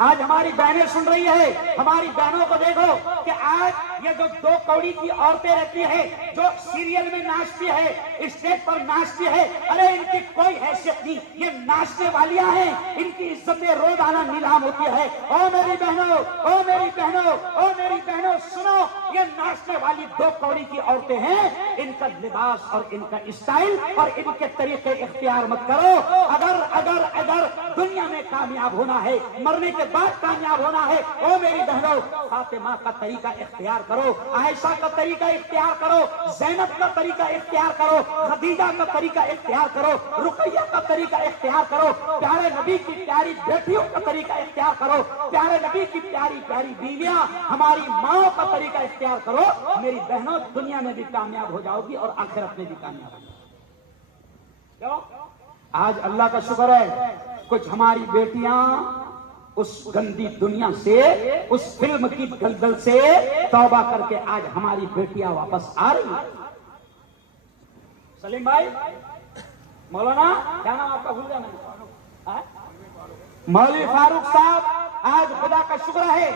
آج ہماری بہنیں سن رہی ہے، ہماری بہنوں کو دیکھو کہ آج یہ جو دو کوڑی کی عورتیں رہتی ہیں جو سیریل میں ناچتی ہے اسٹیج پر ناچتی ہے، ارے ان کی کوئی حیثیت نہیں، یہ ناچنے والیاں ہیں، ان کی عزتیں روزانہ نیلام ہوتی ہے۔ او میری بہنوں، او میری بہنوں، او میری بہنوں سنو، یہ ناچنے والی دو کوڑی کی عورتیں ہیں، ان کا لباس اور ان کا اسٹائل اور ان کے طریقے اختیار مت کرو۔ اگر دنیا میں کامیاب ہونا ہے، مرنے کے بعد کامیاب ہونا ہے، او میری بہنوں فاطمہ کا طریقہ اختیار کرو، عائشہ کا طریقہ اختیار کرو، زینب کا طریقہ اختیار کرو، خدیجہ کا طریقہ اختیار کرو، رقیہ کا طریقہ اختیار کرو، پیارے نبی کی پیاری بیٹیوں کا طریقہ اختیار کرو، پیارے نبی کی پیاری پیاری بیویاں ہماری ماں کا طریقہ اختیار کرو۔ میری بہنوں دنیا میں بھی کامیاب ہو جاؤ گی اور آخرت میں بھی کامیاب ہو جاؤ گی۔ آج اللہ کا شکر ہے کچھ ہماری بیٹیاں اس گندی دنیا سے، اس فلم کی دلدل سے توبہ کر کے آج ہماری بیٹیاں واپس آ رہی ہیں۔ سلیم بھائی، مولانا کیا نام آپ کا بھول جانا؟ مولوی فاروق صاحب، آج خدا کا شکر ہے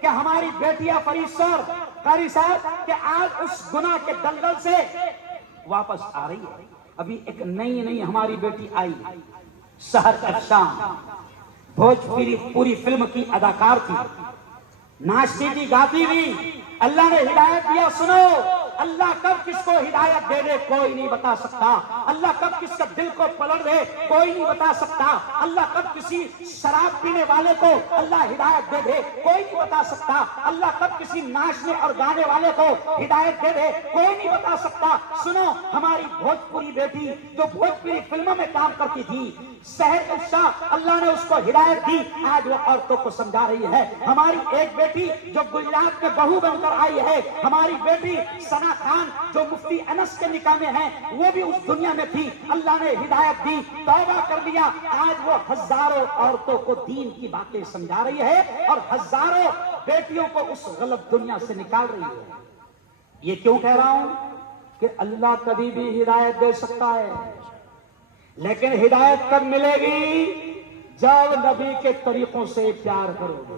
کہ ہماری بیٹیاں فریسر قاری صاحب کہ آج اس گناہ کے دلدل سے واپس آ رہی ہے۔ ابھی ایک نئی ہماری بیٹی آئی، سحر افشان، بھوجپوری پوری فلم کی اداکار تھی، ناچتی تھی، گاتی تھی، اللہ نے ہدایت دیا۔ سنو، اللہ کب کس کو ہدایت دے دے کوئی نہیں بتا سکتا، اللہ کب کس کا دل کو پلٹ دے کوئی نہیں بتا سکتا، اللہ کب کسی شراب پینے والے کو اللہ ہدایت دے دے کوئی نہیں بتا سکتا، اللہ کب کسی ناچنے اور گانے والے کو ہدایت دے دے کوئی نہیں بتا سکتا۔ سنو، ہماری بھوجپوری بیٹی جو بھوجپوری فلموں میں کام کرتی تھی، سحر افشاں، اللہ نے اس کو ہدایت دی، آج وہ عورتوں کو سمجھا رہی ہے۔ ہماری ایک بیٹی جو گجرات میں بہو بن کر آئی ہے، ہماری بیٹی ثنا خان جو مفتی انس کے نکاح میں ہے، وہ بھی اس دنیا میں تھی، اللہ نے ہدایت دی، توبہ کر لیا، آج وہ ہزاروں عورتوں کو دین کی باتیں سمجھا رہی ہے اور ہزاروں بیٹیوں کو اس غلط دنیا سے نکال رہی ہے۔ یہ کیوں کہہ رہا ہوں کہ اللہ کبھی بھی ہدایت دے سکتا ہے، لیکن ہدایت کب ملے گی؟ جب نبی کے طریقوں سے پیار کرو گے۔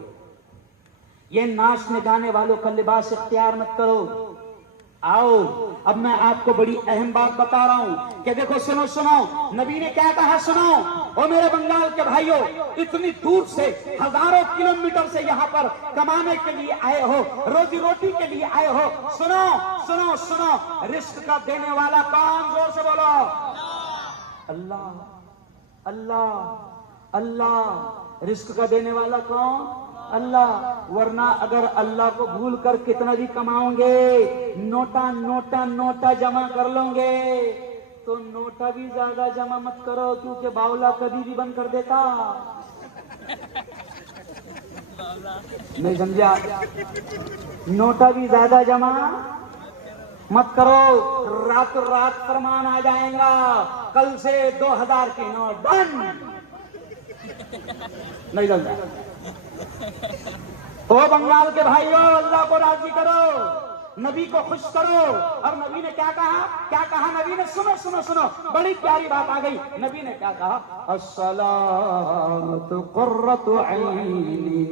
یہ ناچنے گانے والوں کا لباس اختیار مت کرو۔ آؤ اب میں آپ کو بڑی اہم بات بتا رہا ہوں کہ دیکھو، سنو، نبی نے کیا کہا، سنو، او میرے بنگال کے بھائیوں، اتنی دور سے ہزاروں کلومیٹر سے یہاں پر کمانے کے لیے آئے ہو، روزی روٹی کے لیے آئے ہو، سنو، رزق کا دینے والا کون؟ زور سے بولو، اللہ۔ رزق کا دینے والا کون؟ اللہ۔ ورنہ اگر اللہ کو بھول کر کتنا بھی کماؤں گے، نوٹا جمع کر لوں گے، تو نوٹا بھی زیادہ جمع مت کرو، کیونکہ باولا کبھی بھی بند کر دیتا۔ نہیں سمجھا؟ نوٹا بھی زیادہ جمع مت کرو، رات فرمان آ جائے گا، کل سے 2000 کے نوٹ بند۔ نہیں جلتا۔ او بنگال کے بھائیوں، اللہ کو راضی کرو، نبی کو خوش کرو۔ اور نبی نے کیا کہا نبی نے؟ سنو، بڑی پیاری بات آ گئی۔ نبی نے کیا کہا؟ الصلاۃ قرۃ عینی،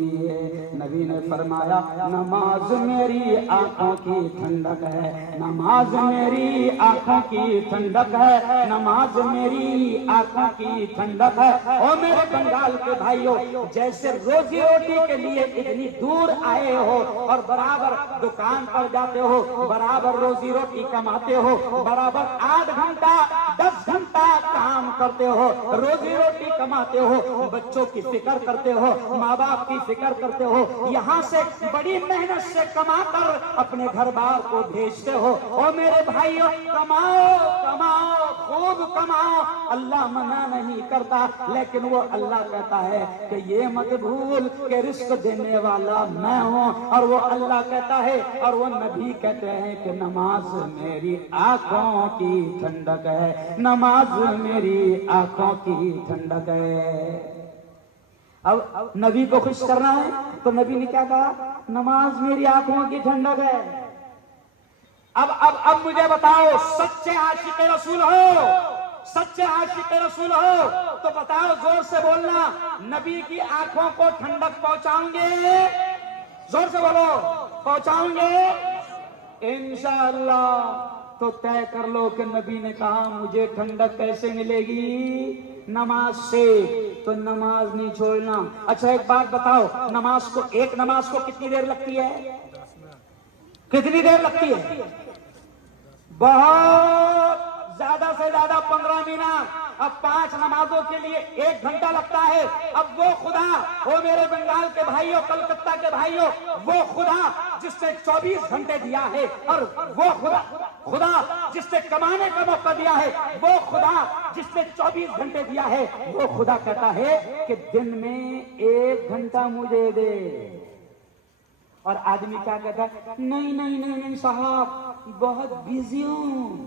نبی نے فرمایا نماز میری آنکھوں کی ٹھنڈک ہے، نماز میری آنکھوں کی ٹھنڈک ہے، نماز میری آنکھوں کی ٹھنڈک ہے۔ او میرے بنگال کے بھائیوں، جیسے روزی روٹی کے لیے اتنی دور آئے ہو اور برابر دکان پر جاتے ہو، برابر روزی روٹی کماتے ہو، برابر 8 گھنٹہ 10 گھنٹہ کام کرتے ہو، روزی روٹی کماتے ہو، بچوں کی فکر کرتے ہو، ماں باپ کی فکر کرتے ہو، یہاں سے بڑی محنت سے کما کر اپنے گھر بار کو بھیجتے ہو۔ او میرے بھائیوں، کماؤ، خوب کماؤ، اللہ منع نہیں کرتا، لیکن وہ اللہ کہتا ہے کہ یہ مت بھول کہ رزق دینے والا میں ہوں، اور وہ اللہ کہتا ہے اور وہ نبی کہتے ہیں کہ نماز میری آنکھوں کی ٹھنڈک ہے، نماز میری آنکھوں کی ٹھنڈک ہے۔ اب نبی کو خوش کرنا ہے تو نبی نے کیا کہا؟ نماز میری آنکھوں کی ٹھنڈک ہے۔ اب مجھے بتاؤ، سچے عاشق رسول ہو تو بتاؤ، زور سے بولنا، نبی کی آنکھوں کو ٹھنڈک پہنچاؤں گے؟ زور سے بولو، پہنچاؤں گے؟ انشاءاللہ تو طے کر لو کہ نبی نے کہا مجھے ٹھنڈک کیسے ملے گی؟ نماز سے، تو نماز نہیں چھوڑنا۔ اچھا ایک بات بتاؤ، ایک نماز کو کتنی دیر لگتی ہے؟ کتنی دیر لگتی ہے؟ بہت زیادہ سے زیادہ 15 منٹ۔ اب 5 نمازوں کے لیے 1 گھنٹہ لگتا ہے۔ اب وہ خدا، وہ میرے بنگال کے بھائیوں، کلکتہ کے بھائیوں، وہ خدا جس نے 24 گھنٹے دیا ہے، اور وہ خدا جس نے کمانے کا موقع دیا ہے، وہ خدا جس نے 24 گھنٹے دیا ہے، وہ خدا کہتا ہے کہ دن میں 1 گھنٹہ مجھے دے۔ اور آدمی کیا کہتا ہے؟ نہیں صاحب بہت بیزی ہوں۔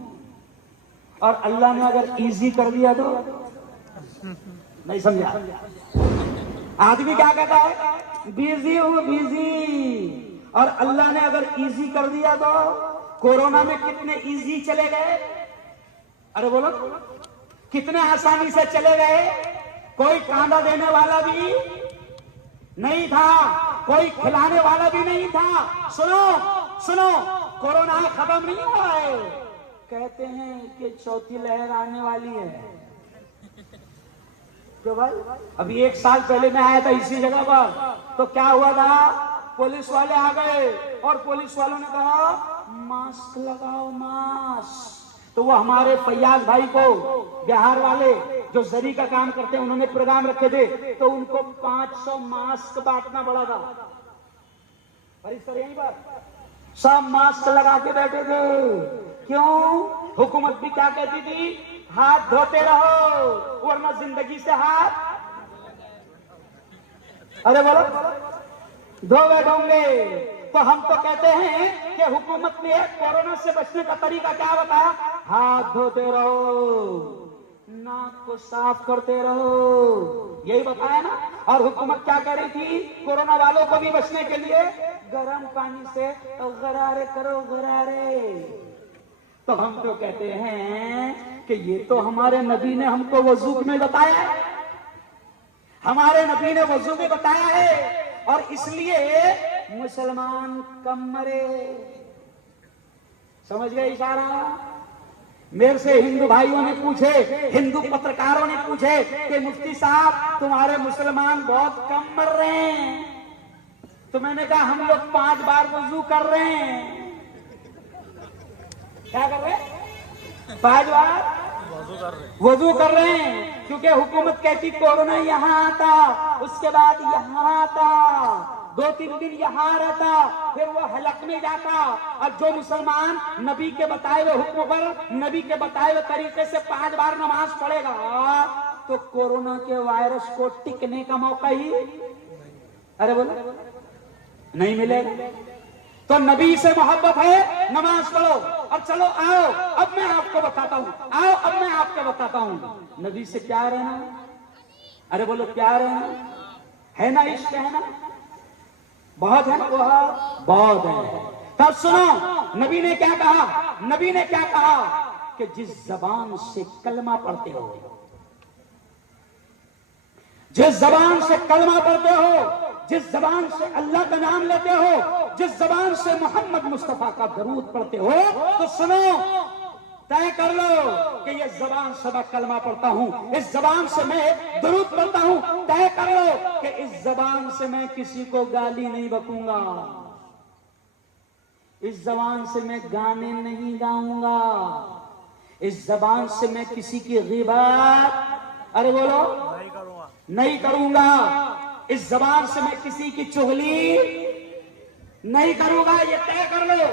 اور اللہ نے اگر ایزی کر دیا تو نہیں سمجھا؟ آدمی کیا کہتا ہے؟ بیزی ہوں بیزی۔ اور اللہ نے اگر ایزی کر دیا تو کورونا میں کتنے ایزی چلے گئے؟ ارے بولو، کتنے آسانی سے چلے گئے؟ کوئی کاندھا دینے والا بھی نہیں تھا، کوئی کھلانے والا بھی نہیں تھا۔ سنو، کورونا ختم نہیں ہوا ہے، کہتے ہیں کہ چوتھی لہر آنے والی ہے۔ کیوں بھائی؟ ابھی 1 سال پہلے میں آیا تھا اسی جگہ پر، تو کیا ہوا تھا؟ پولیس والے آ گئے اور پولیس والوں نے کہا ماسک لگاؤ، ماسک۔ تو وہ ہمارے فیاض بھائی کو، بہار والے جو زری کا کام کرتے ہیں، انہوں نے پروگرام رکھے تھے، تو ان کو 500 ماسک بانٹنا پڑا تھا۔ اور اس طرح یہی بات، سب ماسک لگا کے بیٹھے تھے۔ کیوں؟ حکومت بھی کیا کہتی تھی؟ ہاتھ دھوتے رہو ورنہ زندگی سے ہاتھ، ارے بولو، دھو بیٹھوں گے۔ تو ہم تو کہتے ہیں کہ حکومت نے کورونا سے بچنے کا طریقہ کیا بتایا؟ ہاتھ دھوتے رہو، ناک کو صاف کرتے رہو، یہی بتایا نا۔ اور حکومت کیا کہہ رہی تھی کورونا والوں کو بھی بچنے کے لیے؟ گرم پانی سے غرارے کرو، غرارے۔ تو ہم تو کہتے ہیں کہ یہ تو ہمارے نبی نے ہم کو وضو میں بتایا ہے، ہمارے نبی نے وضو میں بتایا ہے، اور اس لیے مسلمان کم مرے۔ سمجھ گئے اشارہ؟ میرے سے ہندو بھائیوں نے پوچھے، ہندو پترکاروں نے پوچھے کہ مفتی صاحب تمہارے مسلمان بہت کم مر رہے ہیں، تو میں نے کہا ہم لوگ 5 بار وضو کر رہے ہیں۔ کیا کر رہے ہیں؟ 5 بار وضو کر رہے ہیں، کیونکہ حکومت کہتی کورونا یہاں آتا، اس کے بعد یہاں آتا، 2-3 دن یہاں رہتا، پھر وہ حلق میں جاتا۔ اور جو مسلمان نبی کے بتائے ہوئے حکم پر، نبی کے بتائے ہوئے طریقے سے 5 بار نماز پڑھے گا، تو کورونا کے وائرس کو ٹکنے کا موقع ہی، ارے بولو، نہیں ملے گا۔ تو نبی سے محبت ہے، نماز پڑھو۔ اور چلو آؤ اب میں آپ کو بتاتا ہوں، نبی سے پیار ہے نا؟ ارے بولو پیار ہے نا؟ عشق ہے نا؟ بہت ہے نا؟ بہت ہے۔ تب سنو نبی نے کیا کہا؟ نبی نے کیا کہا کہ جس زبان سے کلمہ پڑھتے ہو، جس زبان سے کلمہ پڑھتے ہو، جس زبان سے اللہ کا نام لیتے ہو، جس زبان سے محمد مصطفیٰ کا درود پڑھتے ہو، تو سنو، طے کر لو کہ یہ زبان سے میں کلمہ پڑھتا ہوں، اس زبان سے میں درود پڑھتا ہوں، طے کر لو کہ اس زبان سے میں کسی کو گالی نہیں بکوں گا، اس زبان سے میں گانے نہیں گاؤں گا، اس زبان سے میں کسی کی غیبت، ارے بولو، نہیں کروں گا، اس زبان سے میں کسی کی چغلی نہیں کروں گا۔ یہ طے کر لو،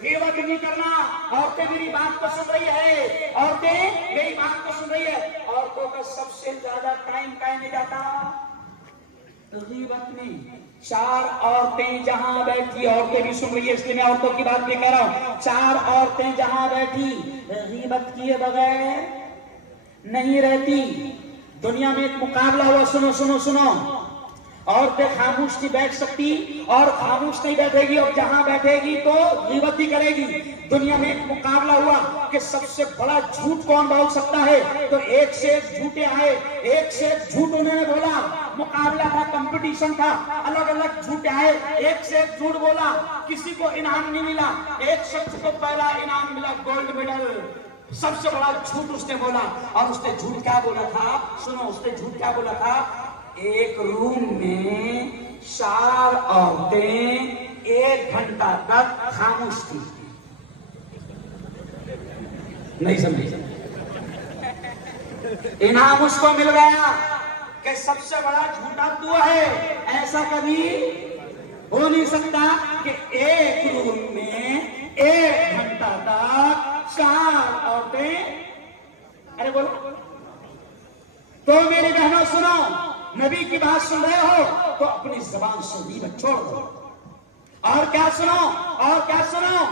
غیبت نہیں کرنا۔ عورتیں میری بات کو سن رہی ہے، عورتیں میری بات کو سن رہی ہے، عورتوں کا سب سے زیادہ ٹائم کہنے جاتا غیبت میں۔ 4 عورتیں جہاں بیٹھی، عورتیں بھی سن رہی ہے اس لیے میں عورتوں کی بات نہیں کہہ رہا ہوں، 4 عورتیں جہاں بیٹھی غیبت کیے بغیر نہیں رہتی۔ دنیا میں ایک مقابلہ ہوا، سنو، عورتیں خاموش نہیں بیٹھ سکتی اور خاموش نہیں بیٹھے گی، اور جہاں بیٹھے گی تو غیبت ہی کرے گی۔ دنیا میں ایک مقابلہ ہوا کہ سب سے بڑا جھوٹ کون بول سکتا ہے، تو ایک سے ایک جھوٹے آئے، ایک سے ایک جھوٹ انہوں نے بولا، مقابلہ تھا، کمپٹیشن تھا، الگ الگ جھوٹے آئے، ایک سے ایک جھوٹ بولا، کسی کو انعام نہیں ملا، ایک شخص کو پہلا انعام ملا گولڈ میڈل، سب سے بڑا جھوٹ اس نے بولا۔ اور اس نے جھوٹ کیا بولا تھا، سنو اس نے جھوٹ کیا بولا تھا، ایک روم میں 4 عورتیں 1 گھنٹہ تک خاموش تھی۔ نہیں سمجھے؟ انعام اس کو مل گیا کہ سب سے بڑا جھوٹا تو ہے، ایسا کبھی ہو نہیں سکتا کہ ایک روم میں 1 گھنٹہ تک 4 عورتیں، ارے بولو تو میری بہنوں سنو، نبی کی بات سن رہے ہو تو اپنی زبان سے غیبت چھوڑ دو، اور کیا سنو، اور کیا سنو،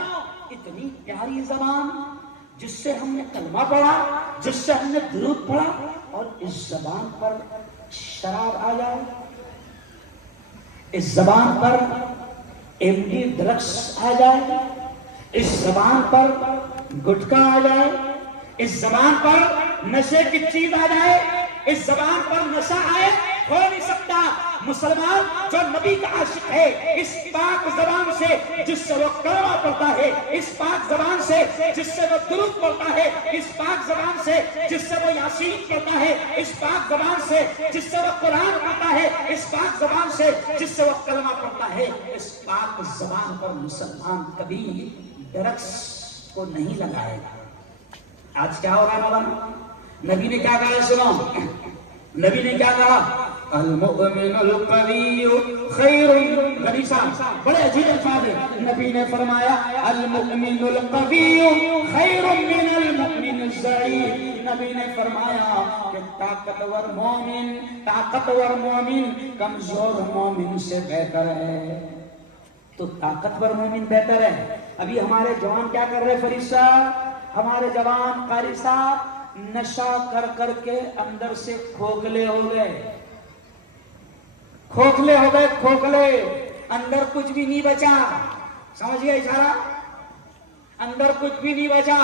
اتنی پیاری زبان جس سے ہم نے کلمہ پڑھا، جس سے ہم نے درود پڑھا، اور اس زبان پر شراب آ جائے، اس زبان پر MD ڈرگس آ جائے، اس زبان پر گٹکا آ جائے، اس زبان پر نشے کی چیز آ جائے، اس زبان پر نشہ آئے، ہو نہیں سکتا۔ مسلمان جو نبی کا عاشق ہے، اس پاک زبان سے جس سے وہ کلمہ پڑھتا ہے، اس پاک زبان سے جس سے وہ درود پڑھتا ہے، اس پاک زبان سے جس سے وہ یاسین پڑھتا ہے، اس پاک زبان سے جس سے وہ قرآن پڑھتا ہے، اس پاک زبان سے جس سے وہ کلمہ پڑھتا ہے، اس پاک زبان پر مسلمان کبھی ڈرگس کو نہیں لگائے گا۔ آج کیا ہو رہا ہے مولانا؟ نبی نے کیا کہا، سنو، نبی نے کیا کہا، المؤمن القوی خیر، نبی صاحب بڑے عجیب الفاظ ہیں، نبی نے فرمایا المؤمن القوی خیر من المؤمن الضعیف، نبی نے فرمایا کہ طاقتور مومن کمزور مومن سے بہتر ہے۔ تو طاقتور مومن بہتر ہے۔ ابھی ہمارے جوان کیا کر رہے فرید صاحب، ہمارے جوان قاری صاحب نشہ کر کر کے اندر سے کھوکھلے ہو گئے، کھوکھلے ہو گئے، کھوکھلے، اندر کچھ بھی نہیں بچا، سمجھ گئے اشارہ، اندر کچھ بھی نہیں بچا۔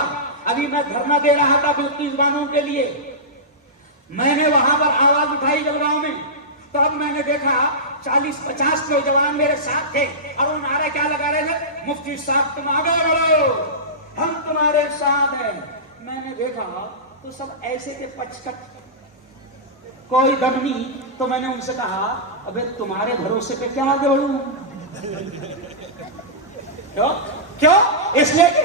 ابھی میں دھرنا دے رہا تھا بلقیس بانو کے لیے، میں نے وہاں پر آواز اٹھائی جلگاؤں میں، تو اب میں نے دیکھا 40-50 نوجوان میرے ساتھ تھے، اور وہ نعرے کیا لگا رہے تھے، مفتی صاحب تم آگے بڑھو، ہم تمہارے ساتھ ہیں۔ میں نے دیکھا تو سب ایسے کے پچکٹ، کوئی دم نہیں، تو میں نے ان سے کہا ابے تمہارے بھروسے پہ کیا آگے بڑھوں؟ کیوں؟ اس لیے کہ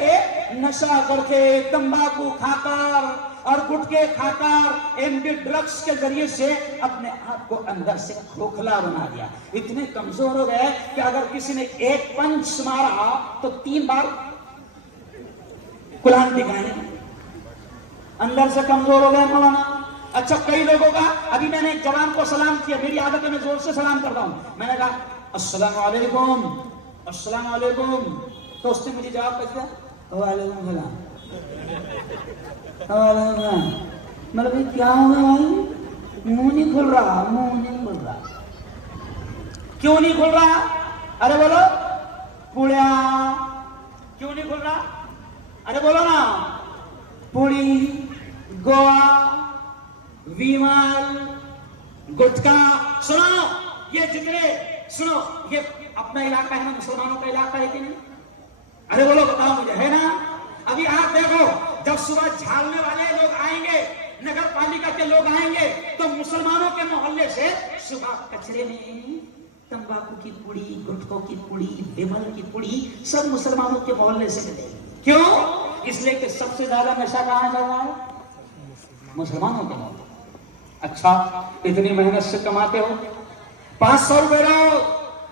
نشہ کر کے، تمباکو کھا کر اور گٹکے کھا کر، MD ڈرگس کے ذریعے سے اپنے آپ کو اندر سے کھوکھلا بنا دیا، اتنے کمزور ہو گئے کہ اگر کسی نے ایک پنچ مارا تو 3 بار قرآن دکھائیں، اندر سے کمزور ہو گئے مولانا۔ اچھا کئی لوگوں کا، ابھی میں نے ایک جوان کو سلام کیا، میری عادت ہے میں زور سے سلام کرتا ہوں، میں نے کہا السلام علیکم، السلام علیکم، تو اس نے مجھے جواب کیا، وعلیکم السلام، وعلیکم السلام۔ میں نے کہا کیا ہو گیا بھائی، منہ نہیں کھل رہا، منہ نہیں کھل رہا، کیوں نہیں کھل رہا؟ ارے بولو پوڑیا، کیوں نہیں کھل رہا؟ ارے بولو نا، پوڑی، گوا، ویمال، گٹکا، سنو یہ جتنے، سنو یہ اپنا علاقہ ہے نا، مسلمانوں کا علاقہ ہے کہ نہیں؟ ارے بولو بتاؤ مجھے، ہے نا؟ ابھی آپ دیکھو جب صبح جھاڑنے والے لوگ آئیں گے، نگر پالیکا کے لوگ آئیں گے، تو مسلمانوں کے محلے سے صبح کچرے میں تمباکو کی پوڑی، گٹکوں کی پوڑی، ویمل کی پوڑی سب مسلمانوں کے محلے سے ملے گی۔ کیوں؟ اس لیے کہ سب سے زیادہ نشہ کہاں چل رہا ہے؟ مسلمانوں کے محلے۔ اچھا اتنی محنت سے کماتے ہو، 500 روپے روز،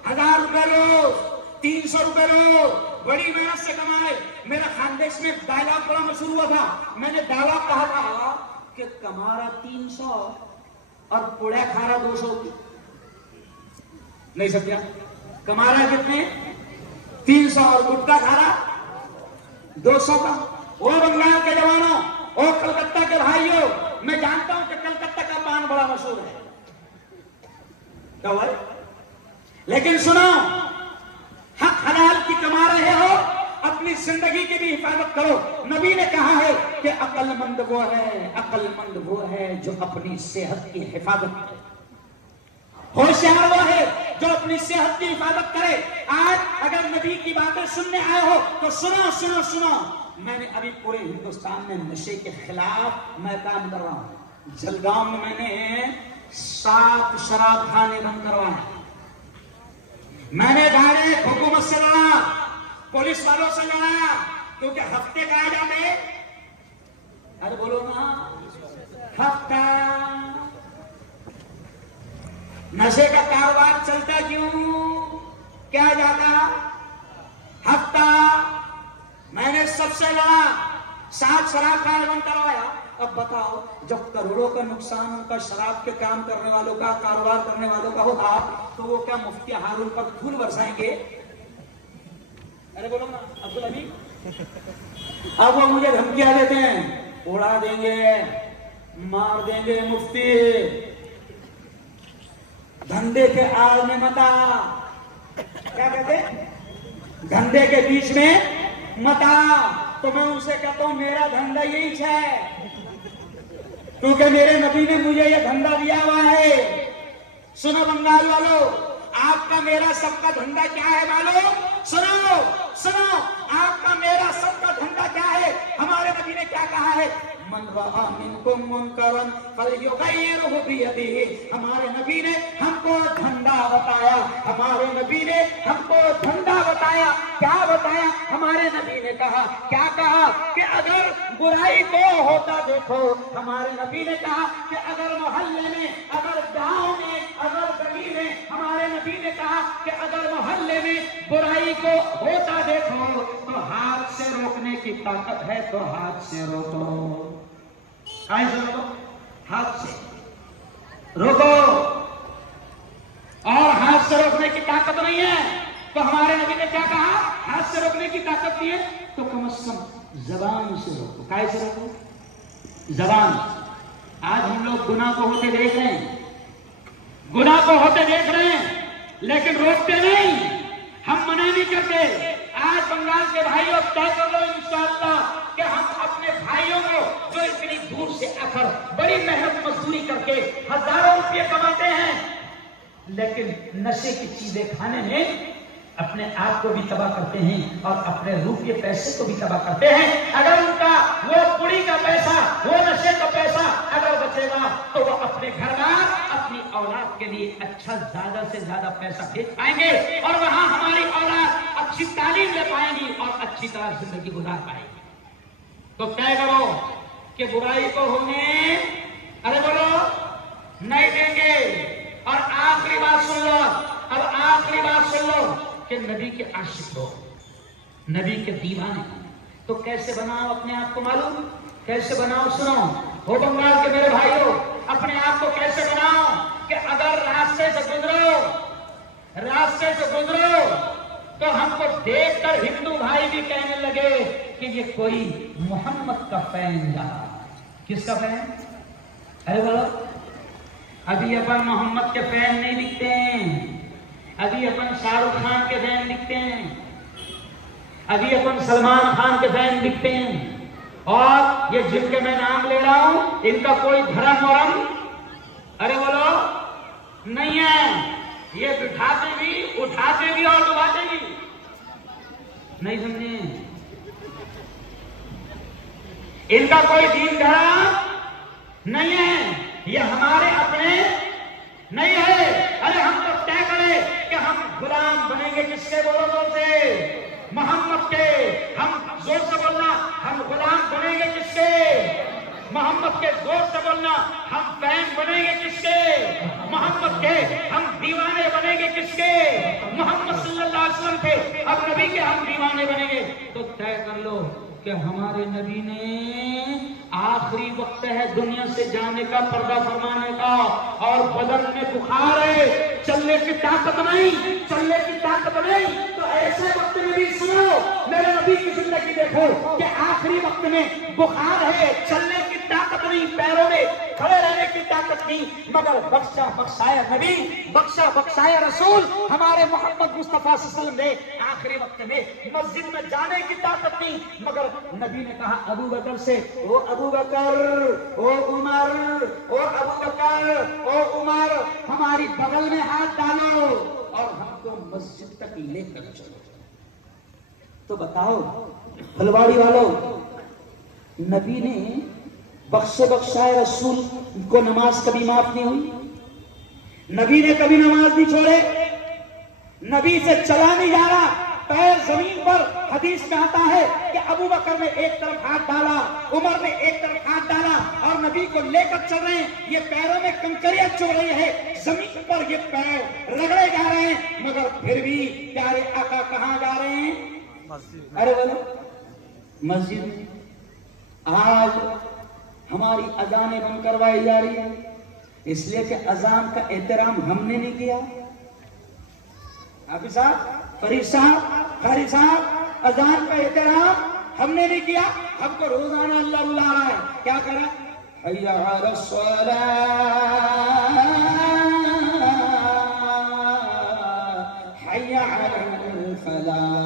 1000 روپے روز، 300 روپے روز، بڑی محنت سے کمائے۔ میرا خاندیش میں ڈائلاگ بڑا مشہور ہوا تھا، میں نے ڈائلاگ کہا تھا کہ کمارا 300 اور پوڑیا کھارا 200 کی، نہیں سمجھا؟ کمارا کتنے؟ 300 اور گٹکا کھارا 200 کا۔ وہ بنگال کے جوانوں، وہ کلکتہ کے بھائیوں، میں جانتا ہوں کہ کلکتہ کا پان بڑا مشہور ہے، کیا ہوا ہے؟ لیکن سنو، حق حلال کی کما رہے ہو، اپنی زندگی کی بھی حفاظت کرو۔ نبی نے کہا ہے کہ عقل مند وہ ہے جو اپنی صحت کی حفاظت کرے، ہوشیار وہ ہے جو اپنی صحت کی حفاظت کرے۔ آج اگر نبی کی باتیں سننے آئے ہو تو سنو، میں نے ابھی پورے ہندوستان میں نشے کے خلاف میں کام کر رہا ہوں۔ جلگاؤں میں میں نے 7 شراب خانے بند کروائے، میں نے ڈائریکٹ حکومت سے لڑا، پولیس والوں سے لڑا، کیونکہ ہفتے کا جاتے، ارے بولو نا، ہفتہ نشے کا کاروبار چلتا کیوں، کیا جاتا ہفتہ، میں نے سب سے لڑا، 7 شراب خانے بند کروایا۔ اب بتاؤ، جب کروڑوں کا نقصان ان کا شراب کے کام کرنے والوں کا، کاروبار کرنے والوں کا ہوتا، تو وہ کیا مفتی ہارون پر پھول برسائیں گے؟ ارے بولو نا عبدالحمید، اب وہ مجھے دھمکیاں دیتے ہیں، اڑا دیں گے، مار دیں گے مفتی، دھندے کے آڑ میں مت آ، کیا کہتے ہیں، دھندے کے بیچ میں مت آ۔ تو میں ان سے کہتا ہوں میرا دھندا یہی ہے، کیونکہ میرے نبی نے مجھے یہ دھندا دیا ہوا ہے۔ سنو بنگال والو، آپ کا میرا سب کا دھندا کیا ہے معلوم؟ سنو، آپ کا میرا سب کا دھندا کیا ہے؟ ہمارے نبی نے کیا کہا ہے؟ من رأى منکم منکرا فلیغیرہ بیدہ۔ ہمارے نبی نے ہم کو دھندا بتایا، ہمارے نبی نے ہم کو دھندا بتایا۔ کیا بتایا؟ ہمارے نبی نے کہا، کیا کہا کہ اگر برائی کو ہوتا دیکھو، ہمارے نبی نے کہا کہ اگر محلے میں، اگر گاؤں میں، اگر گلی میں، ہمارے نبی نے کہا کہ اگر محلے میں برائی کو ہوتا دیکھو تو ہاتھ سے روکنے کی طاقت ہے تو ہاتھ سے روکو۔ کہاں سے روکو؟ ہاتھ سے روکو۔ اور ہاتھ سے روکنے کی طاقت نہیں ہے تو ہمارے نبی نے کیا کہا؟ ہاتھ سے روکنے کی طاقت نہیں ہے تو کم از کم زبان سے روکو۔ کہاں سے روکو؟ زبان۔ آج ہم لوگ گناہ کو ہوتے دیکھ رہے ہیں، گناہ کو ہوتے دیکھ رہے ہیں، لیکن روکتے نہیں، ہم منع نہیں کرتے۔ آج بنگال کے بھائیوں طے کر لو انشاءاللہ کہ ہم اپنے بھائیوں کو جو اتنی دور سے آ کر بڑی محنت مزدوری کر کے ہزاروں روپے کماتے ہیں، لیکن نشے کی چیزیں کھانے میں اپنے آپ کو بھی تباہ کرتے ہیں اور اپنے روپے پیسے کو بھی تباہ کرتے ہیں۔ اگر ان کا وہ پوری کا پیسہ، وہ نشے کا پیسہ اگر بچے گا تو وہ اپنے گھر بار، اپنی اولاد کے لیے اچھا زیادہ سے زیادہ پیسہ بھیج پائیں گے، اور وہاں ہماری اولاد اچھی تعلیم لے پائیں گی اور اچھی طرح زندگی گزار پائے گی۔ تو طے کرو کہ برائی کو ہونے، ارے بولو، نہیں دیں گے۔ اور آخری بات سن لو، اب آخری بات سن لو کہ نبی کے عاشق ہو، نبی کے دیوانے تو کیسے بناؤ اپنے آپ کو؟ معلوم کیسے بناؤ؟ سنو ہو بنگال کے میرے بھائیوں، اپنے آپ کو کیسے بناؤ کہ اگر راستے سے گزرو تو ہم کو دیکھ کر ہندو بھائی بھی کہنے لگے کہ یہ کوئی محمد کا فین جا رہا ہے۔ کس کا فین؟ ارے بولو، ابھی اپن محمد کے فین نہیں دکھتے ہیں، ابھی اپن شاہ رخ خان کے فین دکھتے ہیں، ابھی اپن سلمان خان کے فین دکھتے ہیں، اور یہ جن کے میں نام لے رہا ہوں ان کا کوئی دھرم ورم، ارے بولو، نہیں ہے۔ یہ بٹھاتے بھی، اٹھاتے بھی اور ڈباتے بھی، نہیں سمجھے؟ ان کا کوئی دین دھرم نہیں ہے، یہ ہمارے اپنے نہیں ہے۔ ارے ہم تو طے کرے کہ ہم غلام بنیں گے کس کے؟ بولو زور سے، محمد کے۔ ہم زور سے بولنا، ہم غلام بنیں گے کس کے؟ محمد کے۔ زور سے بولنا، ہم فین بنیں گے کس کے؟ محمد کے۔ ہم دیوانے بنیں گے کس کے؟ محمد صلی اللہ علیہ وسلم کے۔ اب نبی کے ہم دیوانے بنیں گے تو طے کر لو کہ ہمارے نبی نے آخری وقت ہے دنیا سے جانے کا، پردہ فرمانے کا، اور بدن میں بخار ہے، چلنے کی طاقت نہیں، چلنے کی طاقت نہیں۔ تو ایسے وقت میں بھی سنو، میرے نبی کی زندگی دیکھو کہ آخری وقت میں بخار ہے، چلنے کی طاقت نہیں, پیروں میں کھڑے رہنے کی طاقت نہیں, مگر بخشا بخشایا نبی, بخشا بخشایا رسول ہمارے محمد مصطفیٰ صلی اللہ علیہ وسلم نے آخری وقت میں مسجد میں جانے کی طاقت نہیں, مگر نبی نے کہا ابو بکر سے, او ابو بکر, او عمر, او ابو بکر, او عمر, ہماری بغل میں ہاتھ ڈالو اور ہم کو مسجد تک لے کر چلو. تو بتاؤ پھلواڑی والوں, نبی نے بخشے بخشائے رسول کو نماز کبھی معاف نہیں ہوئی, نبی نے کبھی نماز نہیں چھوڑے, نبی سے چلا نہیں جا رہا, پیر زمین پر. حدیث میں آتا ہے کہ ابو بکر نے ایک طرف ہاتھ ڈالا, عمر نے ایک طرف ہاتھ ڈالا اور نبی کو لے کر چل رہے ہیں. یہ پیروں میں کنکریاں چل رہی ہے, زمین پر یہ پیر رگڑے جا رہے ہیں, مگر پھر بھی پیارے آقا کہاں جا رہے ہیں؟ ارے بولو مسجد میں. آج ہماری اذانیں بند کروائی جا رہی ہے اس لیے کہ اذان کا احترام ہم نے نہیں کیا. حافظ صاحب, فرید صاحب, قاری صاحب, اذان کا احترام ہم نے نہیں کیا. ہم کو روزانہ اللہ بلا رہا ہے, کیا کریں؟ حی علی الصلاۃ, حی علی الفلاح.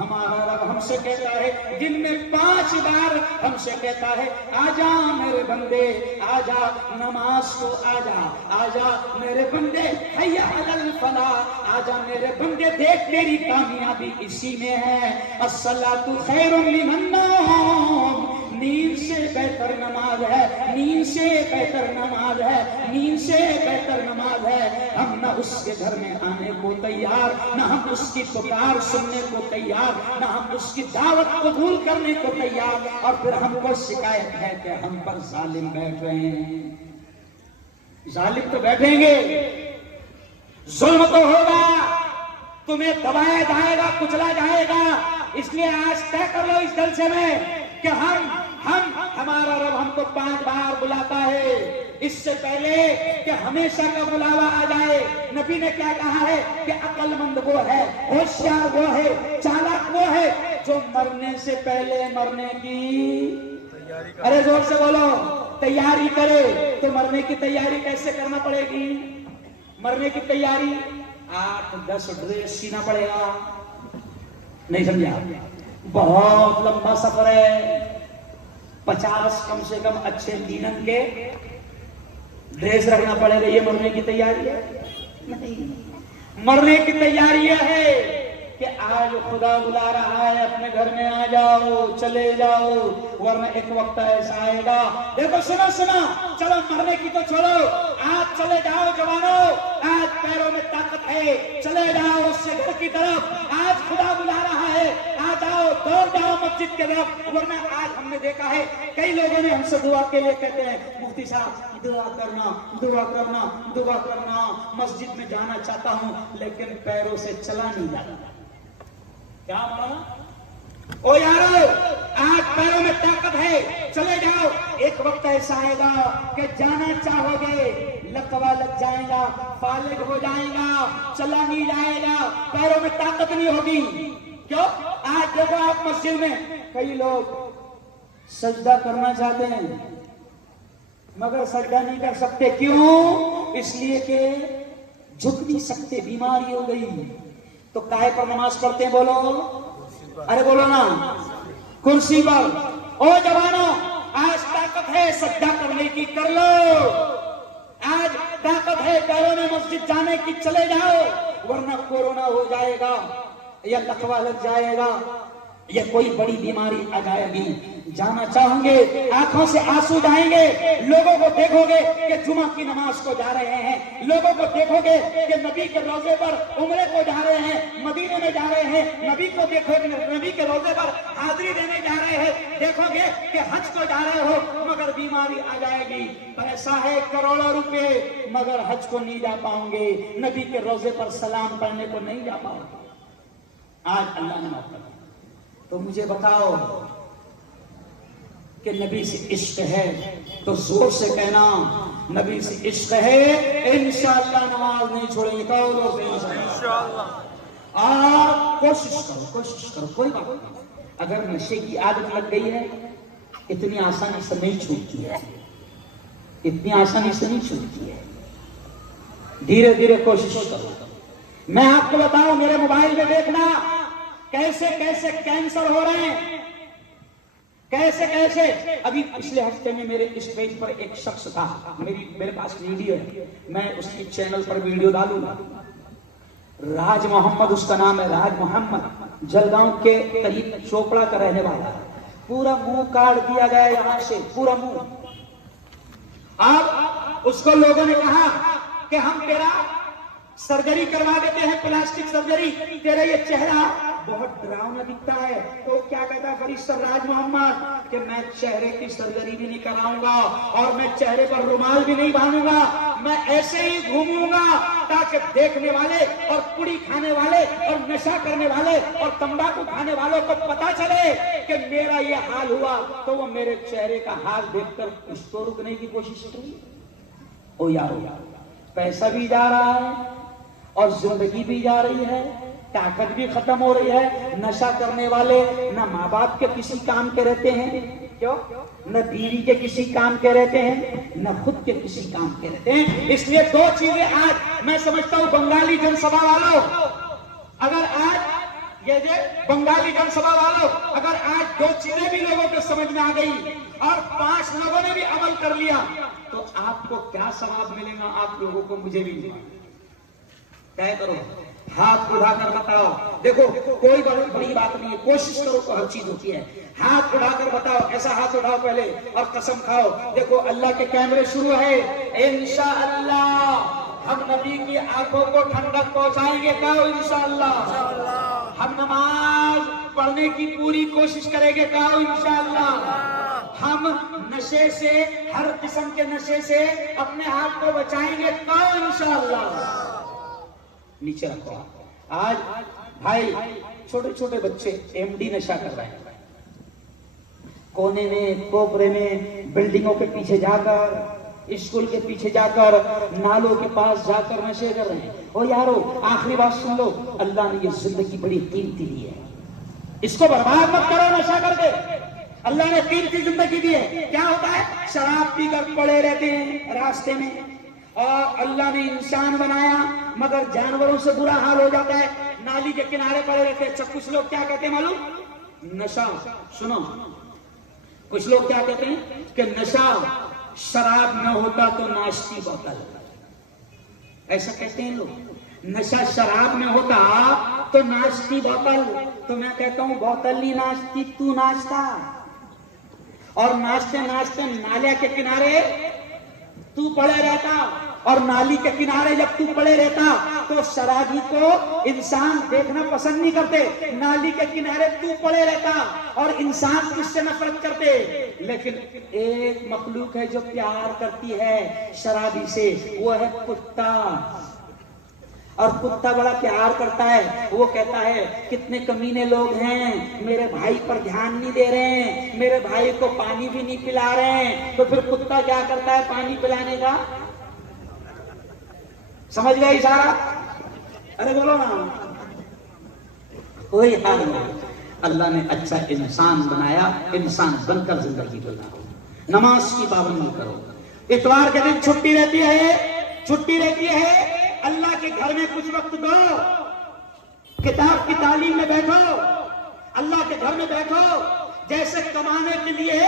ہمارا رب ہم سے کہتا ہے دن میں 5 بار ہم سے کہتا ہے آجا میرے بندے, آجا نماز کو, آجا آجا میرے بندے, حی علی الفلاح, آجا میرے بندے, دیکھ تیری کامیابی اسی میں ہے. الصلاۃ خیر من النوم, نیند سے بہتر نماز ہے, نیند سے بہتر نماز ہے, نیند سے بہتر نماز ہے. ہم نہ اس کے گھر میں آنے کو تیار, نہ ہم اس کی پکار سننے کو تیار, نہ ہم اس کی دعوت قبول کرنے کو تیار, اور پھر ہم کو شکایت ہے کہ ہم پر ظالم بیٹھ رہے ہیں. ظالم تو بیٹھیں گے, ظلم تو ہوگا, تمہیں دبایا جائے گا, کچلا جائے گا. اس لیے آج طے کر لو اس جلسے میں کہ ہمارا رب ہم کو 5 بار بلاتا ہے, اس سے پہلے کہ ہمیشہ کا بلاوا آ جائے. نبی نے کیا کہا ہے کہ عقل مند وہ ہے, ہوشیار وہ ہے, چالاک وہ ہے جو مرنے سے پہلے مرنے کی, ارے زور سے بولو, تیاری کرے. تو مرنے کی تیاری کیسے کرنا پڑے گی؟ مرنے کی تیاری 8-10 ڈریس سینا پڑے گا. نہیں سمجھا؟ بہت لمبا سفر ہے, 50 کم سے کم اچھے لینن کے ڈریس رکھنا پڑے گا. یہ مرنے کی تیاری ہے؟ نہیں. مرنے کی تیاری یہ ہے کہ آج خدا بلا رہا ہے, اپنے گھر میں آ جاؤ, چلے جاؤ, ورنہ ایک وقت ایسا آئے گا. دیکھو سنا, چلو مرنے کی تو چھوڑو, آج چلے جاؤ جوانوں, آج پیروں میں طاقت ہے, چلے جاؤ اس سے گھر کی طرف. آج خدا بلا رہا ہے, آ جاؤ, دوڑ جاؤ مسجد کی طرف. ورنہ آج ہم نے دیکھا ہے کئی لوگوں نے ہم سے دعا کے لیے کہتے ہیں مفتی صاحب دعا کرنا, دعا کرنا, دعا کرنا. مسجد میں جانا چاہتا ہوں لیکن پیروں سے چلا نہیں جاتا. کیا مولانا؟ او یارو, آج پیروں میں طاقت ہے, چلے جاؤ. ایک وقت ایسا آئے گا کہ جانا چاہو گے, لقوا لگ جائے گا, فالج ہو جائے گا, چلا نہیں جائے گا, پیروں میں طاقت نہیں ہوگی. کیوں؟ آج دیکھو آپ مسجد میں کئی لوگ سجدہ کرنا چاہتے ہیں مگر سجدہ نہیں کر سکتے. کیوں؟ اس لیے کہ جھک نہیں سکتے, بیماری ہو گئی. تو کاہے پر نماز پڑھتے ہیں؟ بولو, ارے بولو نا, کرسی پر. او جوانوں, آج طاقت ہے سجدہ کرنے کی, کر لو. آج طاقت ہے پیروں میں مسجد جانے کی, چلے جاؤ. ورنہ کورونا ہو جائے گا, یا لقوا لگ جائے گا, یا کوئی بڑی بیماری آ جائے گی. جانا چاہیں گے, آنکھوں سے آنسو جائیں گے. لوگوں کو دیکھو گے کہ جمعہ کی نماز کو جا رہے ہیں, لوگوں کو دیکھو گے کہ نبی کے روزے پر عمرے کو جا رہے ہیں, مدینے میں جا رہے ہیں. نبی کو دیکھو گے, نبی کے روزے پر حاضری دینے جا رہے ہیں. دیکھو گے کہ حج کو جا رہے ہو مگر بیماری آ جائے گی. پیسہ ہے کروڑوں روپے مگر حج کو نہیں جا پاؤں گے, نبی کے روزے پر سلام پڑھنے کو نہیں جا پاؤں گے. آج اللہ نے معاف کر. تو مجھے بتاؤ کہ نبی سے عشق ہے تو زور سے کہنا نبی سے عشق ہے, انشاءاللہ نماز نہیں چھوڑیں گے. انشاءاللہ. اور کوشش کرو, کوئی بات نہیں. اگر نشے کی عادت لگ گئی ہے اتنی آسانی سے نہیں چھوٹتی ہے، اتنی آسانی سے نہیں چھوٹتی ہے، دھیرے دھیرے کوشش کرو۔ میں آپ کو بتاؤں، میرے موبائل میں دیکھنا کیسے کیسے کینسر ہو رہے ہیں، کیسے کیسے۔ ابھی پچھلے ہفتے میں میرے اس پیج پر ایک شخص تھا، میرے پاس ویڈیو ہے، میں اس کے چینل پر ویڈیو ڈالوں گا۔ راج محمد اس کا نام ہے، راج محمد، جلگاؤں کے قریب چوپڑا کا رہنے والا ہے۔ پورا منہ کاٹ دیا گیا یہاں سے، پورا منہ۔ اب اس کو لوگوں نے کہا کہ ہم تیرا سرجری کروا دیتے ہیں، پلاسٹک سرجری، تیرا یہ چہرہ بہت ڈراؤنا دکھتا ہے۔ تو کیا کہتا فرشتہ راج محمد کہ میں چہرے کی سرجری بھی نہیں کراؤں گا، اور میں چہرے پر رومال بھی نہیں باندھوں گا، میں ایسے ہی گھوموں گا تاکہ دیکھنے والے اور پوڑی کھانے والے اور نشہ کرنے والے اور تمباکو کھانے والوں کو پتا چلے کہ میرا یہ حال ہوا، تو وہ میرے چہرے کا حال دیکھ کر کچھ تو رکنے کی کوشش کریں۔ او یارو، پیسہ بھی جا رہا ہے اور زندگی بھی جا رہی ہے، طاقت بھی ختم ہو رہی ہے۔ نشہ کرنے والے نہ ماں باپ کے کسی کام کے رہتے ہیں، کیوں؟ نہ بیوی کے کسی کام کے رہتے ہیں، نہ خود کے کسی کام کے رہتے ہیں۔ اس لیے دو چیزیں آج میں سمجھتا ہوں بنگالی جن سبھا والوں، اگر آج یہ بنگالی جن سبھا والوں اگر آج دو چیزیں بھی لوگوں کو سمجھ میں آ گئی اور 5 لوگوں نے بھی عمل کر لیا، تو آپ کو کیا ثواب ملے گا، آپ لوگوں کو، مجھے بھی ملے گا۔ طے کرو، ہاتھ اٹھا کر بتاؤ۔ دیکھو کوئی بڑی بات نہیں ہے، کوشش کرو تو ہر چیز ہوتی ہے۔ ہاتھ اٹھا کر بتاؤ، ایسا ہاتھ اٹھاؤ پہلے اور قسم کھاؤ۔ دیکھو اللہ کے کیمرے شروع ہے، انشاءاللہ ہم نبی کی آنکھوں کو ٹھنڈک پہنچائیں گے، کہو انشاءاللہ۔ ہم نماز پڑھنے کی پوری کوشش کریں گے، کہو انشاءاللہ۔ ہم نشے سے، ہر قسم کے نشے سے اپنے آپ کو بچائیں گے، کہو انشاءاللہ۔ نیچے رکھو۔ آج بھائی چھوٹے چھوٹے بچے ایم ڈی نشہ کر رہے ہیں، کونے میں، کوپرے میں، بلڈنگوں کے پیچھے جا کر، اسکول کے پیچھے جا کر، نالوں کے پاس جا کر نشے کر رہے ہیں۔ او یارو، آخری بات سن لو، اللہ نے یہ زندگی بڑی قیمتی دی ہے، اس کو برباد مت کرو نشہ کر کے۔ اللہ نے قیمتی زندگی دی ہے۔ کیا ہوتا ہے؟ شراب پی کر پڑے رہتے ہیں راستے میں، اور اللہ نے انسان بنایا مگر جانوروں سے برا حال ہو جاتا ہے، نالی کے کنارے پڑے رہتے ہیں۔ کچھ لوگ کیا کہتے ہیں معلوم؟ نشہ، سنو، کچھ لوگ کیا کہتے ہیں کہ نشہ شراب نہ ہوتا تو ناشتی بوتل، ایسا کہتے ہیں لوگ۔ نشہ شراب میں ہوتا تو ناشتی بوتل، تو میں کہتا ہوں بوتل نہیں ناشتی، تو ناشتا۔ اور ناشتے ناشتے نالے کے کنارے تو پڑے رہتا، اور نالی کے کنارے جب تو پڑے رہتا تو شرابی کو انسان دیکھنا پسند نہیں کرتے، نالی کے کنارے تو پڑے رہتا اور انسان کس سے نفرت کرتے۔ لیکن ایک مخلوق ہے جو پیار کرتی ہے شرابی سے، وہ ہے کتا، اور کتا بڑا پیار کرتا ہے۔ وہ کہتا ہے کتنے کمینے لوگ ہیں، میرے بھائی پر دھیان نہیں دے رہے ہیں، میرے بھائی کو پانی بھی نہیں پلا رہے ہیں۔ تو پھر کتا کیا کرتا ہے پانی پلانے کا؟ سمجھ گئے اشارہ؟ ارے بولو نا۔ کوئی حال نہیں، اللہ نے اچھا انسان بنایا، انسان بن کر زندگی گزارو، نماز کی پابندی کرو، اتوار کے دن چھٹی رہتی ہے، اللہ کے گھر میں کچھ وقت دو، کتاب کی تعلیم میں بیٹھو، اللہ کے گھر میں بیٹھو۔ جیسے کمانے کے لیے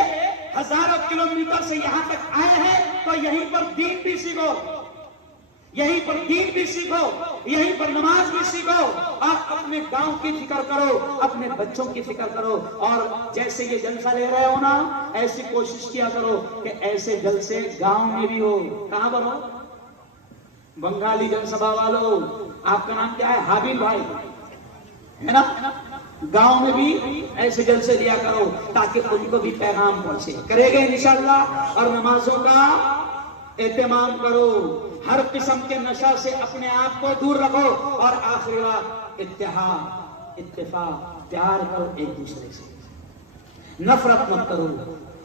ہزاروں کلومیٹر سے یہاں تک آئے ہیں تو یہیں پر دین بھی سیکھو، یہیں پر دین بھی سیکھو، یہیں پر نماز بھی سیکھو، اور اپنے گاؤں کی فکر کرو، اپنے بچوں کی فکر کرو۔ اور جیسے یہ جلسہ لے رہے ہو نا، ایسی کوشش کیا کرو کہ ایسے جلسے گاؤں میں بھی ہو۔ کہاں پر ہو؟ بنگالی جن سبھا والوں، آپ کا نام کیا ہے؟ حابیل بھائی ہے نا؟ گاؤں میں بھی ایسے جلسے دیا کرو تاکہ ان کو بھی پیغام پہنچے۔ کرے گے انشاءاللہ۔ اور نمازوں کا اہتمام کرو، ہر قسم کے نشہ سے اپنے آپ کو دور رکھو، اور آخری بات اتحاد، اتفاق، پیار کرو ایک دوسرے سے، نفرت مت کرو۔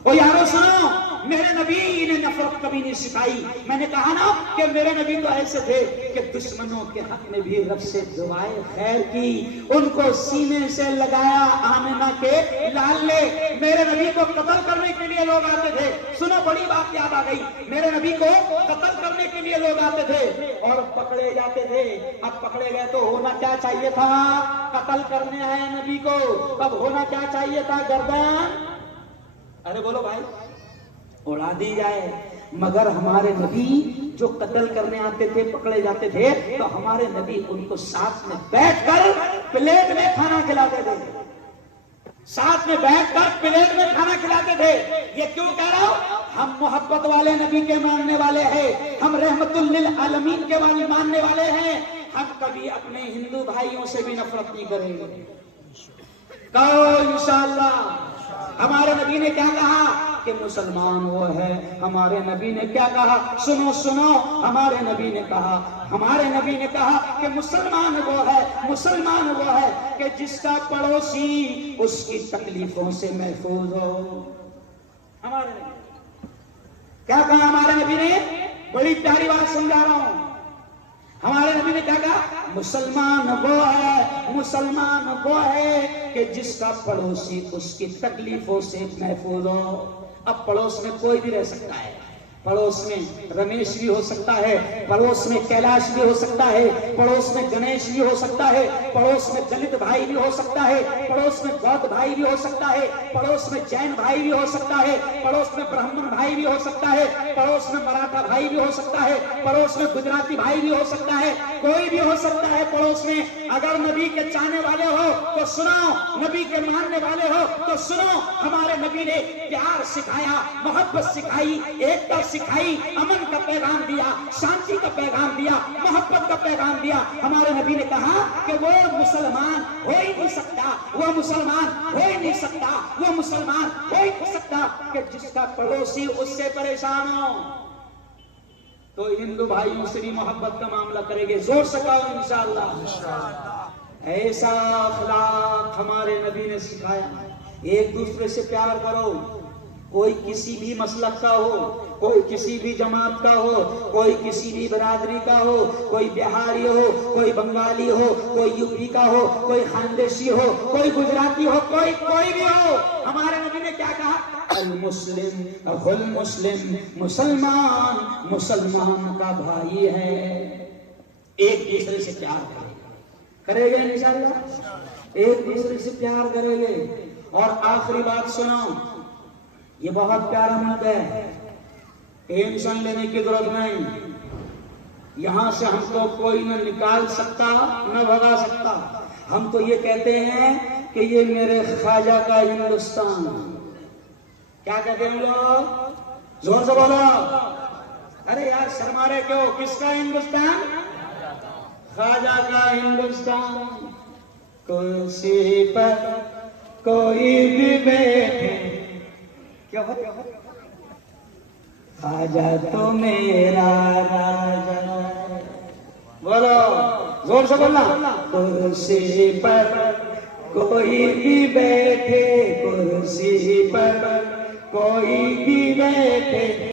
او یارو سنو، میرے نبی نے نفرت کبھی نہیں سکھائی. میں نے کہا نا کہ میرے نبی تو ایسے تھے کہ دشمنوں کے حق میں بھی رب سے دعائیں خیر کی. ان کو سینے سے لگایا آمنہ کے لال نے. میرے نبی کو قتل کرنے کے لیے لوگ آتے تھے. سنو بڑی بات یاد آ گئی. میرے نبی کو قتل کرنے کے لیے لوگ آتے تھے اور پکڑے جاتے تھے. اب پکڑے گئے تو ہونا کیا چاہیے تھا؟ قتل کرنے آئے نبی کو تب ہونا کیا چاہیے تھا؟ گردن، ارے بولو بھائی، اڑا دی جائے. مگر ہمارے نبی جو قتل کرنے آتے تھے، پکڑے جاتے تھے، تو ہمارے نبی ان کو ساتھ میں بیٹھ کر پلیٹ میں کھانا کھلاتے تھے. ساتھ میں بیٹھ کر پلیٹ میں کھانا کھلاتے تھے. یہ کیوں کہہ رہا ہوں؟ ہم محبت والے نبی کے ماننے والے ہیں. ہم رحمت للعالمین کے ماننے والے ہیں. ہم کبھی اپنے ہندو بھائیوں سے بھی نفرت نہیں کریں گے. کہو انشاءاللہ. ہمارے نبی نے کیا کہا کہ مسلمان وہ ہے. ہمارے نبی نے کیا کہا؟ سنو سنو. ہمارے نبی نے کہا کہ مسلمان وہ ہے، مسلمان وہ ہے کہ جس کا پڑوسی اس کی تکلیفوں سے محفوظ ہو. ہمارے نبی کیا کہا؟ ہمارے نبی نے بڑی پیاری بات سمجھا رہا ہوں. ہمارے نبی نے کیا کہا؟ مسلمان وہ ہے کہ جس کا پڑوسی اس کی تکلیفوں سے محفوظ ہو. اب پڑوس میں کوئی بھی رہ سکتا ہے. پڑوس میں رمیش بھی ہو سکتا ہے، پڑوس میں کیلاش بھی ہو سکتا ہے، پڑوس میں گنیش بھی ہو سکتا ہے، پڑوس میں دلت بھائی بھی ہو سکتا ہے، پڑوس میں بودھ بھائی بھی ہو سکتا ہے، پڑوس میں جین بھائی بھی ہو سکتا ہے، پڑوس میں برہمن بھائی بھی ہو سکتا ہے، پڑوس میں مراٹھا بھائی بھی ہو سکتا ہے، پڑوس میں گجراتی بھائی بھی ہو سکتا ہے. کوئی بھی ہو سکتا ہے پڑوس میں. اگر نبی کے چاہنے والے ہو تو سنو، نبی کے ماننے والے ہو تو سنو. ہمارے نبی نے پیار سکھایا، محبت سکھائی، ایکتا سکھائی، امن کا پیغام دیا، شانتی کا پیغام دیا، محبت کا پیغام دیا. ہمارے نبی نے کہا کہ وہ مسلمان ہو ہی نہیں سکتا، وہ مسلمان ہو ہی نہیں سکتا، وہ مسلمان ہو ہی نہیں سکتا کہ جس کا پڑوسی اس سے پریشان ہو. تو ہندو بھائیوں سے بھی محبت کا معاملہ کریں گے. زور سے کہو انشاءاللہ. ایسا اخلاق ہمارے نبی نے سکھایا. ایک دوسرے سے پیار کرو. کوئی کسی بھی مسلک کا ہو، کوئی کسی بھی جماعت کا ہو، کوئی کسی بھی برادری کا ہو، کوئی بہاری ہو، کوئی بنگالی ہو، کوئی یو پی کا ہو، کوئی خاندیشی ہو، کوئی گجراتی ہو، کوئی بھی ہو. ہمارے نبی نے کیا کہا؟ المسلم اخو المسلم. مسلمان کا بھائی ہے. ایک دوسرے سے پیار کرے گے انشاءاللہ. ایک دوسرے سے پیار کرے گے. اور آخری بات سنو، یہ بہت پیارا ملک ہے. ٹینشن لینے کی ضرورت نہیں. یہاں سے ہم کو کوئی نہ نکال سکتا نہ بھگا سکتا. ہم تو یہ کہتے ہیں کہ یہ میرے خواجہ کا ہندوستان. کیا کہتے ہیں ہم لوگ؟ زور سے بولو. ارے یار شرما رہے کیوں؟ کس کا ہندوستان؟ خواجہ کا ہندوستان. کرسی پر کوئی بھی بیٹھے، کیا ہو؟ خواجہ تو میرا راجا. بولو زور سے بولنا. کرسی پر کوئی بھی بیٹھے، کرسی پر کوئی بھی بیٹھے.